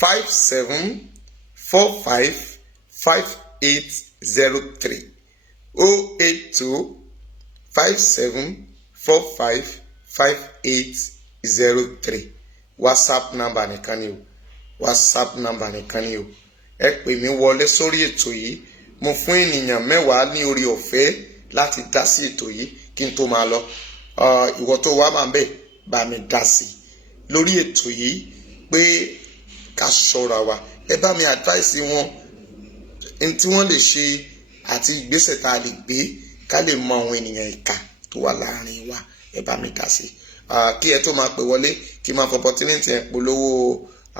57 45 5803 082 57 45 5803 WhatsApp number nìkan ni o WhatsApp number nìkan ni o. Ẹ pè mí wọlé sórí ètò yìí. Mo fún ènìyàn 10 ní orí ọ̀fẹ́ láti dá sí ètò yìí kí n tó máa lọ. Ìwọ tó wá máa bẹ̀ bá mi dá sí lórí ètò yìí pé ká ṣọ́ra wa. Ẹ bá mi advice wọn ní tí wọ́n lè ṣe àti ìgbésẹ̀ tá a lè gbé ká lè mọ àwọn ènìyàn ìkà tó wà láàrin wa. Ẹ bá mi dá sí kí ẹ tó máa pè wọlé kí máa fọ opportunity ẹ polówó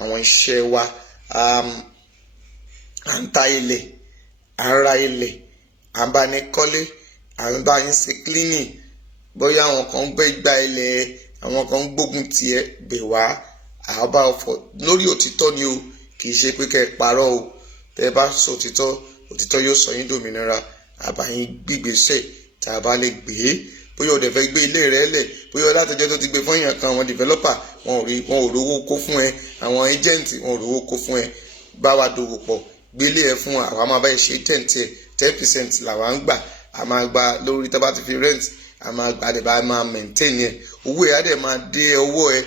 àwọn iṣẹ́ wa. À ń ta ilẹ̀, à ń ra ilẹ̀, à ń bá ní kọ́lé, à ń bá yín ṣe cleaning. Bóyá àwọn kan gbé gba ilẹ̀, àwọn kan gbógun tiẹ̀ bẹ̀ wá. Àbá ọ̀fọ̀ lórí òtítọ́ ni o, kì í ṣe pé kẹ́ ẹ parọ́ o. Tẹ́ bá sọ òtítọ́, òtítọ́ yóò sọ yín dòmìnira. Àbá yín gbígbésẹ̀ tá a bá lè gbé. Bóyá o dẹ̀ fẹ́ gbé ilé rẹ lẹ̀, bóyá látọjọ́ tó ti gbé fún èèyàn kan, àwọn developer wọn ò rówó kó fún ẹ, àwọn agent wọn ò rówó kó fún ẹ. Bá wa dòwò pọ̀, gbélé ẹ fún àwa máa bá ẹ ṣe 10% làwa ń gbà. A máa gba lórí tá bá ti fi rent, a máa gba dẹ̀ bá máa maintain ẹ. Owó ẹ á dẹ̀ máa dé ọwọ́ ẹ.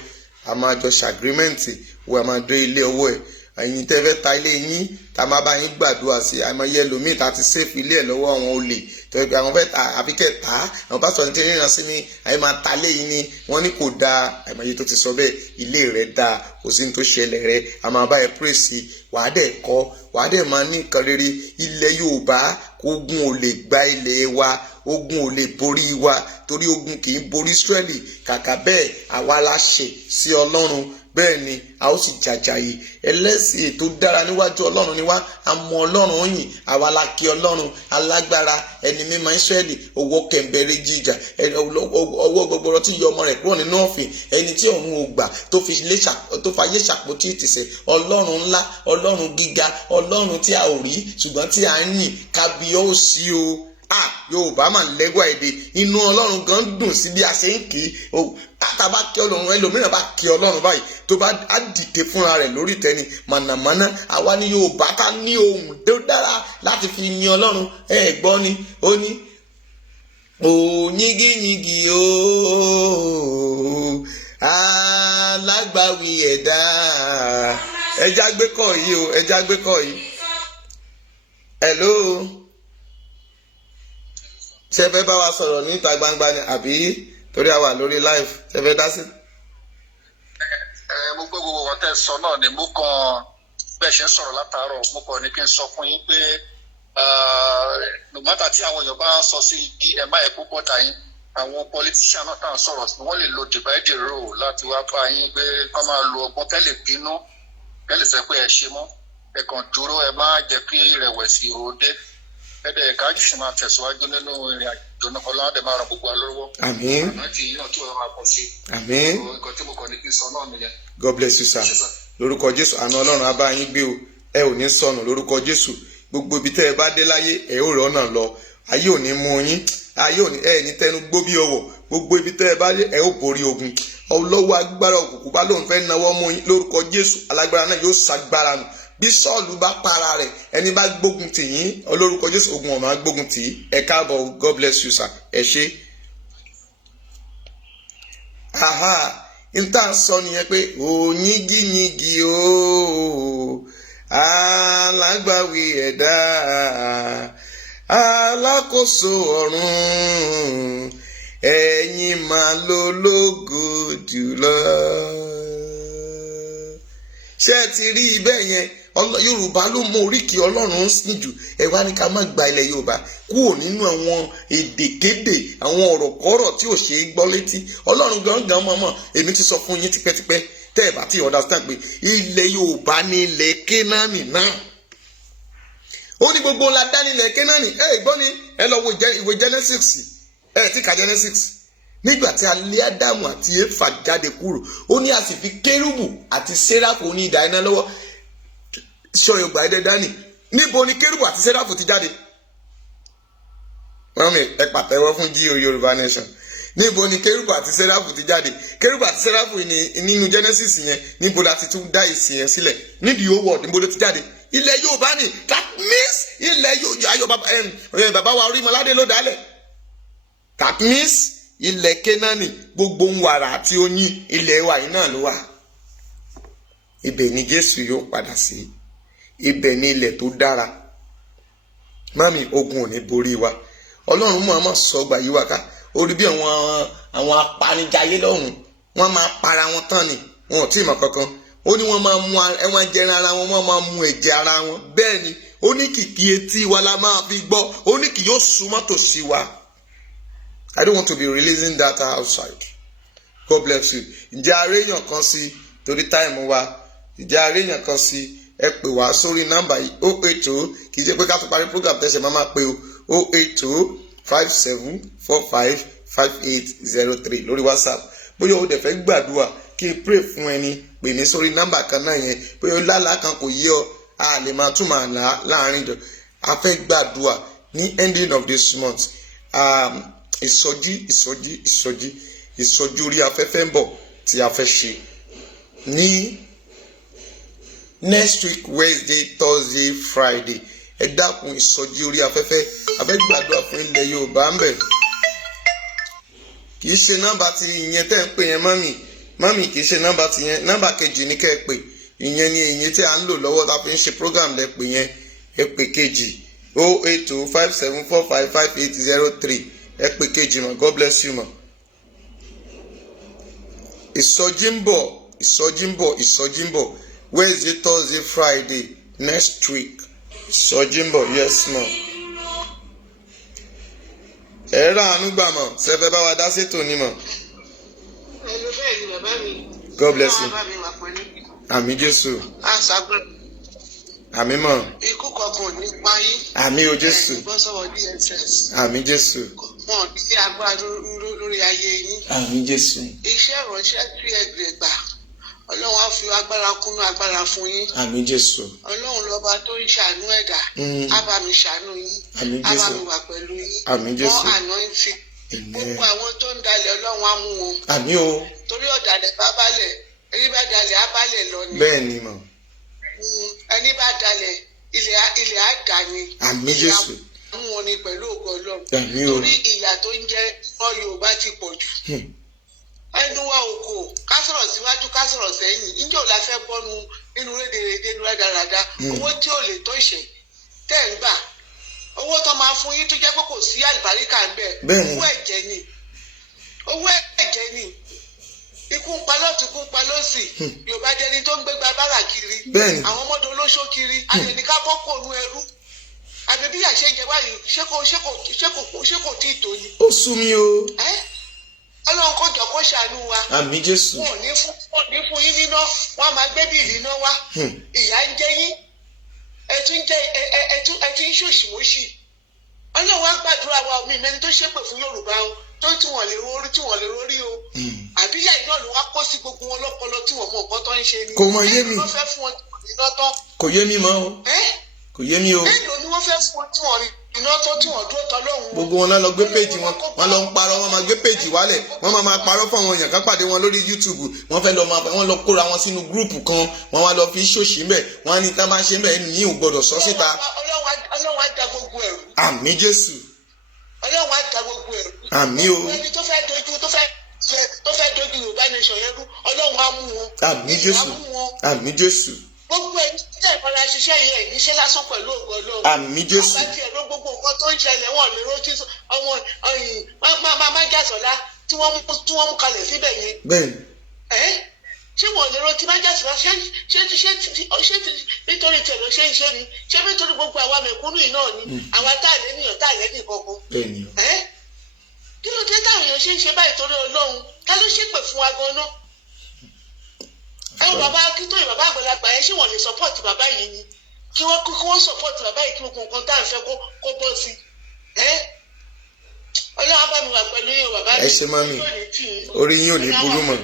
A máa jọ ṣàgírímẹ́ǹtì wo a máa dé ilé ọwọ́ ẹ̀. Ẹ̀yin tẹ́ fẹ́ ta ilé yín tá a máa bá yín gbàdúrà sí àìmọye ẹlòmíì tá a ti sèfì ilé ẹ̀ lọ́wọ́ àwọn olè tẹ́ pé àwọn fẹ́ ta àfi kẹ́ ta àwọn bá sọ ní tí ríran sí ni àyè máa ta ilé yín ni wọ́n ní kò dáa. Àìmọye tó ti sọ bẹ́ẹ̀ ilé rẹ̀ dáa kò sí ní tó ṣẹlẹ̀ rẹ̀ a máa bá ẹ pray sí wàá dẹ̀ kọ́ wàá dẹ̀ máa ní nǹkan rere. Ilẹ̀ Yorùbá ogun ò lè gba ilẹ̀ wa ogun ò lè borí wa torí ogun kì í borí Ísírẹ́lì kàkà bẹ́ẹ̀ àwa la ṣẹ̀ sí Ọlọ́run bẹ́ẹ̀ ni a ó sì jàjàyè. Ẹlẹ́sìn tó dára níwájú Ọlọ́run ni wá a mọ Ọlọ́run yìn àwa la kí Ọlọ́run alágbára ẹni mímọ́ Ísírẹ́lì owó kẹ̀mbẹ̀rẹ̀ jíjà ọwọ́ gbogbo tí yọ ọmọ rẹ̀ kúrò nínú ọ̀fìn ẹni tí ọ̀run ò gbà tó fayé ṣàpótí ìtìsẹ̀ Ọlọ́run ńlá Ọlọ́run gíga Ọlọ́run tí a ò rí ṣùgbọ́n tí a ń yìn kábíyèsí o. Yorùbá máa ń lẹ́gbà èdè inú Ọlọ́run gan dùn sí bí a ṣe ń kí tàbá kí Ọlọ́run ẹlòmíràn bá kí Ọlọ́run báyìí tó bá á dìde fúnra rẹ̀ lórí ìtẹ́ni mànàmáná. Àwa ní Yorùbá ká ní ohùn tó dára láti fi yin Ọlọ́run. Gbọ́ ni ó ní òyìngíyìngì o alágbàwí ẹ̀dá. Ẹja gbé kọ́ yìí o ẹja gbé kọ́ yìí. Hello. Ṣé fẹ́ bá wa sọ̀rọ̀ níta gbangba ni àbí torí a wà lórí live ṣé fẹ́ dá sí? Mo gbé gbogbo wọn tẹ́ sọ náà ni mo kàn bẹ́ẹ̀ ṣe ń sọ̀rọ̀ látàárọ̀ mo kàn ní kí n sọ fún yín pé nùgbàtà tí àwọn èèyàn bá ń sọ sí ẹ má ẹ̀kú pọ̀tà yín àwọn politician náà tàn sọ̀rọ̀ tí wọ́n lè lo divide rule láti wá bá yín pé kọ́ máa lo ọgbọ́n tẹ́lẹ̀ bínú tẹ́lẹ̀ sẹ́ pé ẹ ṣe mọ́ ẹ kàn dúró ẹ má jẹ́ kí ìrẹ̀wẹ̀sì òde ẹ̀dẹ̀ ká jù sí máa tẹ̀síwájú nínú ìrìn àjò náà kọ́ láwọn dẹ̀ máa ràn gbogbo wa lọ́wọ́. Àmín. Àti yíyan tí wọ́n máa pọ̀ sí. Àmín. Nǹkan tí mo kàn ní kí n sọ náà nìyẹn. God bless you sir. Lórúkọ Jésù àánú Ọlọ́run á bá yín gbé o ẹ ò ní sọnù lórúkọ Jésù gbogbo ibi tẹ́ ẹ bá dé láyé ẹ ò rẹ̀ ọ̀nà lọ ayé ò ní mú yín ayé ò ní ẹ ní tẹnu gbó bí ọwọ́ gbogbo ibi tẹ́ ẹ bá dé ẹ ò borí ogun ọlọ́wọ́ agbára òkùnkùn bá lóun fẹ́ náwó mú yín lórúkọ Jésù alágbára náà yóò ṣàgbára nù. Bí Sọ́ọ̀lù bá para rẹ̀ ẹni bá gbógun tì yín olórúkọ Jésù ogun ọ̀nà gbógun tì í ẹ káàbọ̀ God bless you sir ẹ ṣé. N tá à ń sọ nìyẹn pé òyìngíyìngì o alágbàwí ẹ̀dá alákòóso ọ̀run ẹ̀yin máa lólógo jùlọ. Ṣé ẹ ti rí ibẹ̀ yẹn Yorùbá ló mọ oríkì Ọlọ́run ń sìn jù. Ẹ wá ní ká má gba ilẹ̀ Yorùbá kúrò nínú àwọn èdèkédè, àwọn ọ̀rọ̀kọ́rọ̀ tí ò ṣe é gbọ́ létí. Ọlọ́run gangan mọ̀mọ́, èmi ti sọ fún yín tipẹ́tipẹ́ tẹ́ ẹ̀ bá ti understand pé ilẹ̀ Yorùbá ní ilẹ̀ Kénáánì náà. Ó ní gbogbo ńlá dá nílẹ̀ Kénáánì. Gbọ́ ni ẹ lọ wo ìwé Genesis, ti ka Genesis. Nígbà tí a lé Ádámù àti Éfà jáde kúrò, ó ní a sì fi kérúbù àti séráfù ní idà iná lọ́wọ́. Sọ Yorùbá ẹ̀dẹ̀ dání. Níbo ni kérúbù àti séráfù ti jáde? Mọ́mí ẹ pàtẹ́wọ́ fún G.O. Yorùbá Nation. Níbo ni kérúbù àti séráfù ti jáde? Kérúbù àti séráfù nínú Genesis yẹn, níbo la ti tún dá ìsìn yẹn sílẹ̀? Nídìí owó níbo ló ti jáde? Ilẹ̀ Yorùbá ni. That means ilẹ̀ Yorùbá bàbá wa Orímọládé ló dálẹ̀. That means ilẹ̀ Kénáánì, gbogbo ń wàrà àti oyin ilẹ̀ wa yìí náà ló wà. Ibẹ̀ ni Jésù yóò padà sí. Ibẹ̀ ni ilẹ̀ tó dára. Mami, ogun ò ní borí wa. Ọlọ́run mọ̀ọ́mọ̀ sọ ọgbà yìí wá ká. Orí bí àwọn apanijayé lọ́hùn, wọ́n máa para wọn tán ni. Wọn ò tí ì mọ̀ kankan. Ó ní wọ́n máa mú ẹran jẹran ara wọn, wọ́n máa mú ẹ̀jẹ̀ ara wọn. Bẹ́ẹ̀ ni, ó ní kìkì etí wa la máa fi gbọ́. Ó ní kì yóò súnmọ́ tòsí wa. I don't want to be releasing data outside. God bless you. Ǹjẹ́ aréyàn kan sí torí táìmù wa? Ǹjẹ́ aréyàn kan sí? Ẹ pè wá sórí nọ́mbà yìí 080, kì í ṣe pé ká tó parí program tẹ̀sẹ̀ máa pè o 08057455803 lórí WhatsApp. Bóyá o dẹ̀ fẹ́ gbàdúrà kí n pray fún ẹni, pè ní sórí nọ́mbà kan náà yẹn. Bóyá o lálàá kan kò yé ọ, a lè máa tún máa là á láàrin ìjọ. A fẹ́ gbàdúrà ní ending of this month. Ìsọjí orí afẹ́fẹ́ ń bọ̀ tí a fẹ́ ṣe ní next week Wednesday, Thursday, Friday. Ẹ dákun ìsọjí orí afẹ́fẹ́, a fẹ́ gbàdúrà fún ilẹ̀ Yorùbá ń bẹ̀. Kì í ṣe nọ́mbà tí ìyẹn tẹ́ ń pè yẹn mọ́mì kì í ṣe nọ́mbà tí yẹn, nọ́mbà kejì ní kẹ́ ẹ pè. Ìyẹn ni èyí tí a ń lò lọ́wọ́ tá a fi ń ṣe program lẹ pè yẹn. Ẹ pè kejì 08057455803. Ẹ pè kejì mọ̀. God bless you mọ̀. Ìsọjí ń bọ̀ Wednesday, Thursday, Friday next week. Ìsọjí ń bọ̀, yes mọ̀. Ẹ rà àánú gbà mọ̀, ṣẹfẹ́ bá wa dá sétò ní mọ̀. God bless you. Àmín Jésù. Àmín mọ̀. Ikú kankan ní páyé. Àmín o Jésù. Bọ́ sọ́wọ́ DSS. Àmín Jésù. Wọ́n ní agbára lórí ayé yín. Àmín Jésù. Iṣẹ́ ìránṣẹ́ tí ẹ gbé gbà, Ọlọ́run á fi agbára kúnnú agbára fún yín. Àmín Jésù. Ọlọ́run lọ́ba tó ń ṣàánú ẹ̀dá. Á bá mi ṣàánú yín. Àmín Á bá Jésù. mi wà pẹ̀lú yín. Àmín Jésù. Wọ́n àná ń fi. Gbogbo àwọn tó ń dalẹ̀ Ọlọ́run á mú wọn. Àmín o. Torí ọ̀dàlẹ̀ bá balẹ̀, ẹni bá dalẹ̀ á balẹ̀ lọ ni. Bẹ́ẹ̀ ni mọ̀. Ẹni bá dalẹ̀ ilẹ̀ á dà ni. Àmín Jésù. Mú wọn ni pẹ̀lú ògo Ọlọ́run. Àmín o. Torí ìyà tó ń jẹ wọn Yorùbá ti pọ̀ jù. Ẹnu wa oko ká sọ̀rọ̀ síwájú ká sọ̀rọ̀ sẹ́yìn. Níjẹ́ ò la fẹ́ bọ́nu nínú rédèrèdè nínú rádaràda. Owó tí ò lè tó ìṣẹ̀ tẹ̀ ń gbà. Owó tó máa fún yín tó jẹ́ pé kò sí àlùbáríkà ń bẹ̀. Bẹ́ẹ̀ni. Owó ẹ̀jẹ̀ ni. Ikú ń pa lọ́tún, ikú ń pa lọ́sì. Yorùbá jẹni tó ń gbégbá bára kiri. Bẹ́ẹ̀ni. Àwọn ọmọdé olóṣó kiri. Àyẹ̀níká bọ́ kò nu ẹrú. Àbẹ̀bí àṣẹ ń jẹ báyìí ṣé kò tí ì tó ni. Ó sú mi o. Ọlọ́run kò jọ kó ṣàánú wa. Àmín Jésù. Wọn ò ní fún yín níná, wọn á máa gbé bíìlì iná wá. Ìyà ń jẹ yín, ẹ tún ń ṣòṣìwòṣì. Ọlọ́run á gbàdúrà wa omi ìmẹ́ni tó ṣépè fún Yorùbá o, tó tí wọ́n lè rórí o. Àbíyá iná ló wá kó sí gbogbo wọn lọ́pọlọ tí wọ́n mọ nǹkan tó ń ṣe ni. Kò mọ yé mi. Ló fẹ́ fún wọn iná tán. Kò yé mi mọ́ o. Kò yé mi o. Mélòó ni wọ́n fẹ́ fún wọn tí wọ́n iná tó tí wọ́n dúró tán lọ́hùn-ún. Gbogbo wọn náà lọ gbé péjì wọn lọ ń parọ́, wọn máa gbé péjì wálẹ̀, wọn máa parọ́ fún àwọn èèyàn kan pàdé wọn lórí YouTube, wọ́n lọ kóra wọn sínú gúrùpù kan, wọ́n wá lọ fi ṣòṣì mbẹ̀, wọ́n á ní tá máa ṣe mbẹ̀ ní ò gbọdọ̀ sọ síta. Ọlọ́run á da gbogbo ẹ̀rù. Àmín Jésù. Ọlọ́run á da gbogbo ẹ̀rù. Àmín o. Ẹni tó fẹ́ dojú Yorùbá nation yẹn rú, Ọlọ́run á mú wọn. Àmín Jésù. Àmín Jésù. Gbogbo ẹni tí ìfọ̀rọ̀ ṣiṣẹ́ yẹn níṣẹ́ lásán pẹ̀lú ògo Ọlọ́run. Àmín Jésù. Bàbá tiẹ̀ ló gbogbo nǹkan tó ń ṣẹlẹ̀ wọ́n lè rántí ọmọ máa Jásọ̀lá tí wọ́n mú kalẹ̀ síbẹ̀ yẹn. Bẹ́ẹ̀ni. ṣé wọn lè ro tí bá jà sí wa ṣé nítorí tẹ̀lé ṣé ń ṣe ni ṣé nítorí gbogbo àwa mẹ̀kúnnù yìí náà ni àwa tá à lẹ́nìyàn tá à lẹ́nì kankan. Kí ló dé táwọn èèyàn ṣe ń ṣe báyìí torí Ọlọ́run ká ló ṣépè fún wa gan-an. Àwọn bàbá Akíntóyè bàbá àgbàlagbà yẹn ṣé wọn lè support bàbá yìí ni kí wọ́n support bàbá yìí kí gbogbo nǹkan tá à ń fẹ́ kó bọ́ sí. Ọlọ́run bá mi wà pẹ̀lú yín bàbá mi. Ẹ ṣe mọ́ mi orí yín ò ní burú mọ́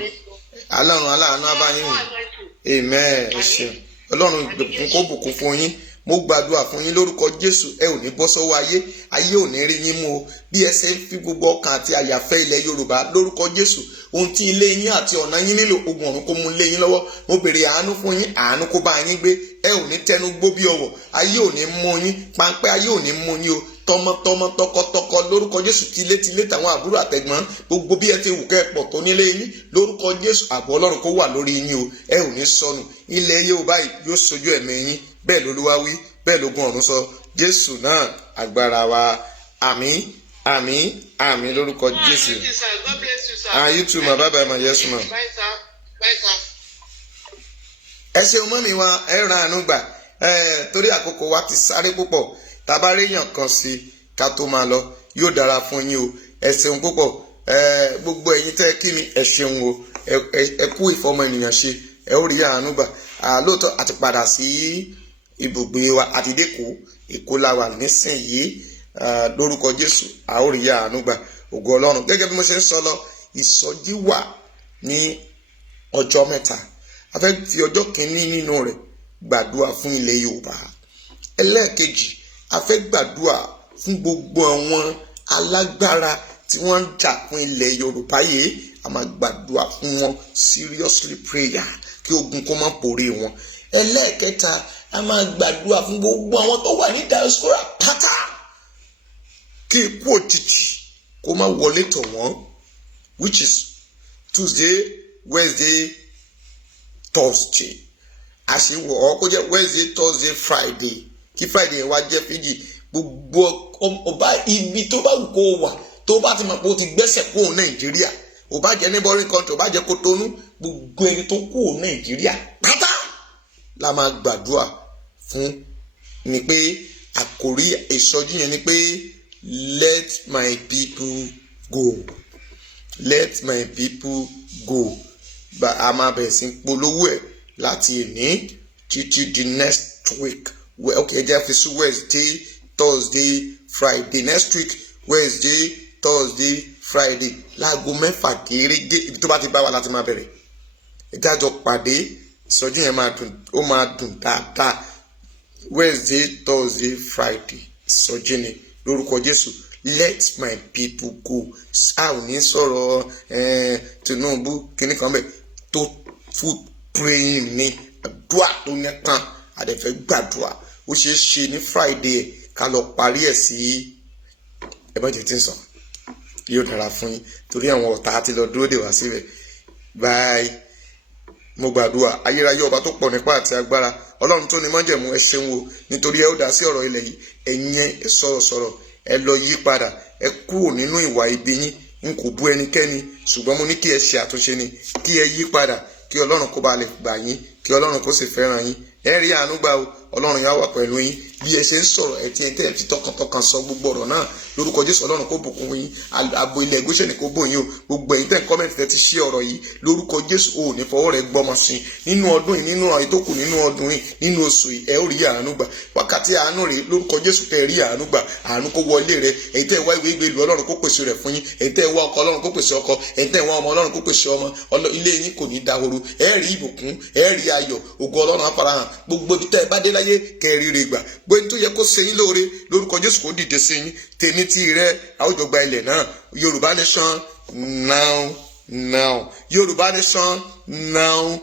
Ọlọ́run aláàánú abáyín wò amen. Ẹ ṣeun Ọlọ́run ìgbèkùn kó bùkún fún yín. Mo gbàdúrà fún yín lórúkọ Jésù, ẹ ò ní bọ́ sọ́wọ́ ayé ò ní rí yín mú o. Bí ẹ ṣe ń fi gbogbo ọkàn àti àyàfẹ́ ilẹ̀ Yorùbá lórúkọ Jésù, ohun tí ilé yín àti ọ̀nà yín nílò, ogun ọ̀run kó mú lé yín lọ́wọ́. Mo béèrè àánú fún yín, àánú kó bá yín gbé. Ẹ ò ní tẹnu gbó bí ọwọ̀, ayé ò ní mú yín, páńpẹ́ ayé ò ní mú yín o. Tọmọtọmọ tọkọtọkọ lórúkọ Jésù, tilétilé tàwọn àbúrò àtẹ̀gbọ́n gbogbo bí ẹ ti wù kẹ́ pọ̀ tó nílé yín lórúkọ Jésù, ààbò Ọlọ́run kó wà lórí yín o. Ẹ ò ní sọnù, ilẹ̀ Yorùbá yóò sojú ẹ̀mí yín, bẹ́ẹ̀ l'Olúwa wí, bẹ́ẹ̀ lógún ọ̀run sọ. Jésù náà agbára wa. Àmín àmín àmín lórúkọ Jésù. You too ma, bye bye ma, yes ma. Ẹ ṣeun mọ́ mi wá, ẹ ran àánú gbà. Torí àkókò wa ti sáré púpọ̀, tàbá réyàn kan sí ká tó máa lọ yóò dára fún yín o. Ẹ ṣeun púpọ̀. Gbogbo ẹ̀yin tẹ́ kí mi ẹ ṣeun o. Ẹ kú ìfọmọ ènìyàn ṣe, ẹ ó rí àánú gbà. Lóòótọ́ àti padà sí ibùgbé wa àti dẹ́kọ̀ Èkó la wà nísìnyí. Lórúkọ Jésù a ó rí àánú gbà, ògo Ọlọ́run. Gẹ́gẹ́ bí mo ṣe ń sọ lọ, ìsọjí wà ní ọjọ́ mẹ́ta. A fẹ́ fi ọjọ́ kìíní nínú rẹ̀ gbàdúrà fún ilẹ̀ Yorùbá. Ẹlẹ́ẹ̀kejì, a fẹ́ gbàdúrà fún gbogbo àwọn alágbára tí wọ́n ń jà fún ilẹ̀ Yorùbá yìí. A máa gbàdúrà fún wọn, seriously prayer, kí ogun kó má borí wọn. Ẹlẹ́ẹ̀kẹta, a máa gbàdúrà fún gbogbo àwọn tó wà ní diaspora pátá, kí ikú òjijì kó má wọlé tọ̀ wọ́n, which is Tuesday, Wednesday, Thursday. Àṣewọ̀ ọ́ kó jẹ́ Wednesday, Thursday, Friday, kí Friday wá jẹ́ fíjì. Gbogbo ọba ibi tó bá wù kó wà, tó bá ti mọ̀ pé ó ti gbẹ́sẹ̀ kúrò Nàìjíríà, ó bá jẹ́ neighboring country, ó bá jẹ́ Kotonu, gbogbo ẹni tó kúrò Nàìjíríà pátá la máa gbàdúrà fún. Ni pé àkòrí ìsọjí yẹn ni pé let my people go, let my people go. A máa bẹ̀rẹ̀ sí polówó ẹ̀ láti èní títí di next week. Okay, jẹ́ fi sí Wednesday, Thursday, Friday. Next week Wednesday, Thursday, Friday láago 6 gẹ́gẹ́ ibi tó bá ti bá wa láti máa bẹ̀rẹ̀. Ìdájọ́ pàdé ìsọjí yẹn máa dùn dáadáa. Wednesday, Thursday, Friday ìsọjí ni lórúkọ Jésù. Let my people go. A ò ní sọ̀rọ̀ Tinubu kíní kan bẹ́ẹ̀, tó food praying ni àdúrà tó nẹ́tàn àdẹ̀fẹ́ gbàdúrà. Ó ṣeé ṣe ní Friday ká lọ parí ẹ̀ sí ẹ̀bọ̀jẹ̀ tí ń sọ. Yóò dára fún yín torí àwọn ọ̀tá ti lọ dúró dè wá síbẹ̀. Bye. Mo gbàdúrà ayérayé ọba tó pọ̀ nípa àti agbára, Ọlọ́run tó ní májẹ̀mú, ẹ ṣeun o nítorí ẹ ó dá sí ọ̀rọ̀ ilẹ̀ yìí. Ẹ̀yin sọ̀rọ̀ ẹ lọ yí padà, ẹ kúrò nínú ìwà ibi yín. N kò bú ẹnikẹ́ni, ṣùgbọ́n mo ní kí ẹ ṣe àtúnṣe ni, kí ẹ yí padà, kí Ọlọ́run kó bá lè gbà yín, kí Ọlọ́run kó sì fẹ́ràn yín. Ẹ rí àánú gbà o, Ọlọ́run yá wà pẹ̀lú yín. Bí ẹ ṣe ń sọ̀rọ̀ ẹ tí ẹ fi tọkàntọkàn sọ gbogbo ọ̀rọ̀ náà lórúkọ Jésù, Ọlọ́run kó bùkún yín. Ààbò ilẹ̀ Góṣẹ́nì kó bò yín o. Gbogbo ẹ̀yin tẹ́ ń kọ́mẹ̀ntì tẹ́ ti ṣí ọ̀rọ̀ yìí lórúkọ Jésù, ò ní fọwọ́ rẹ̀ gbọ́mọ sí i nínú ọdún yìí, nínú ìtókù nínú ọdún yìí, nínú oṣù yìí. Ẹ ó rí àánú gbà. Wákàtí àánú rẹ̀ lórúkọ Jésù, tẹ́ rí àánú gbà. Àánú kó wọlé rẹ̀. Ẹ̀yin tẹ́ wá ìwé ìgbélú, Ọlọ́run kó pèsè rẹ̀ fún yín. Ẹ̀yin tẹ́ wá ọkọ, Ọlọ́run kó pèsè ọkọ. Ẹ̀yin tẹ́ wá ọmọ, Ọlọ́run kó pèsè ọmọ. Ilé yín kò ní dahoro. Ẹ rí ìbùkún, ẹ rí ayọ̀, ògo Ọlọ́run á farahàn. Gbogbo ibi tẹ́ bá dé láyé kẹrìíre gbà. Gbogbo tó yẹ kó ṣe yín lóore lórúkọ Jésù kó dìde sí yín. Tèmi tí rẹ àwùjọ gba ilẹ̀ náà. Yorùbá nation now. Yorùbá nation now.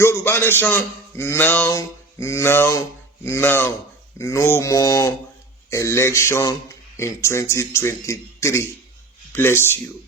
Yorùbá nation now. No more election in 2023. Bless you.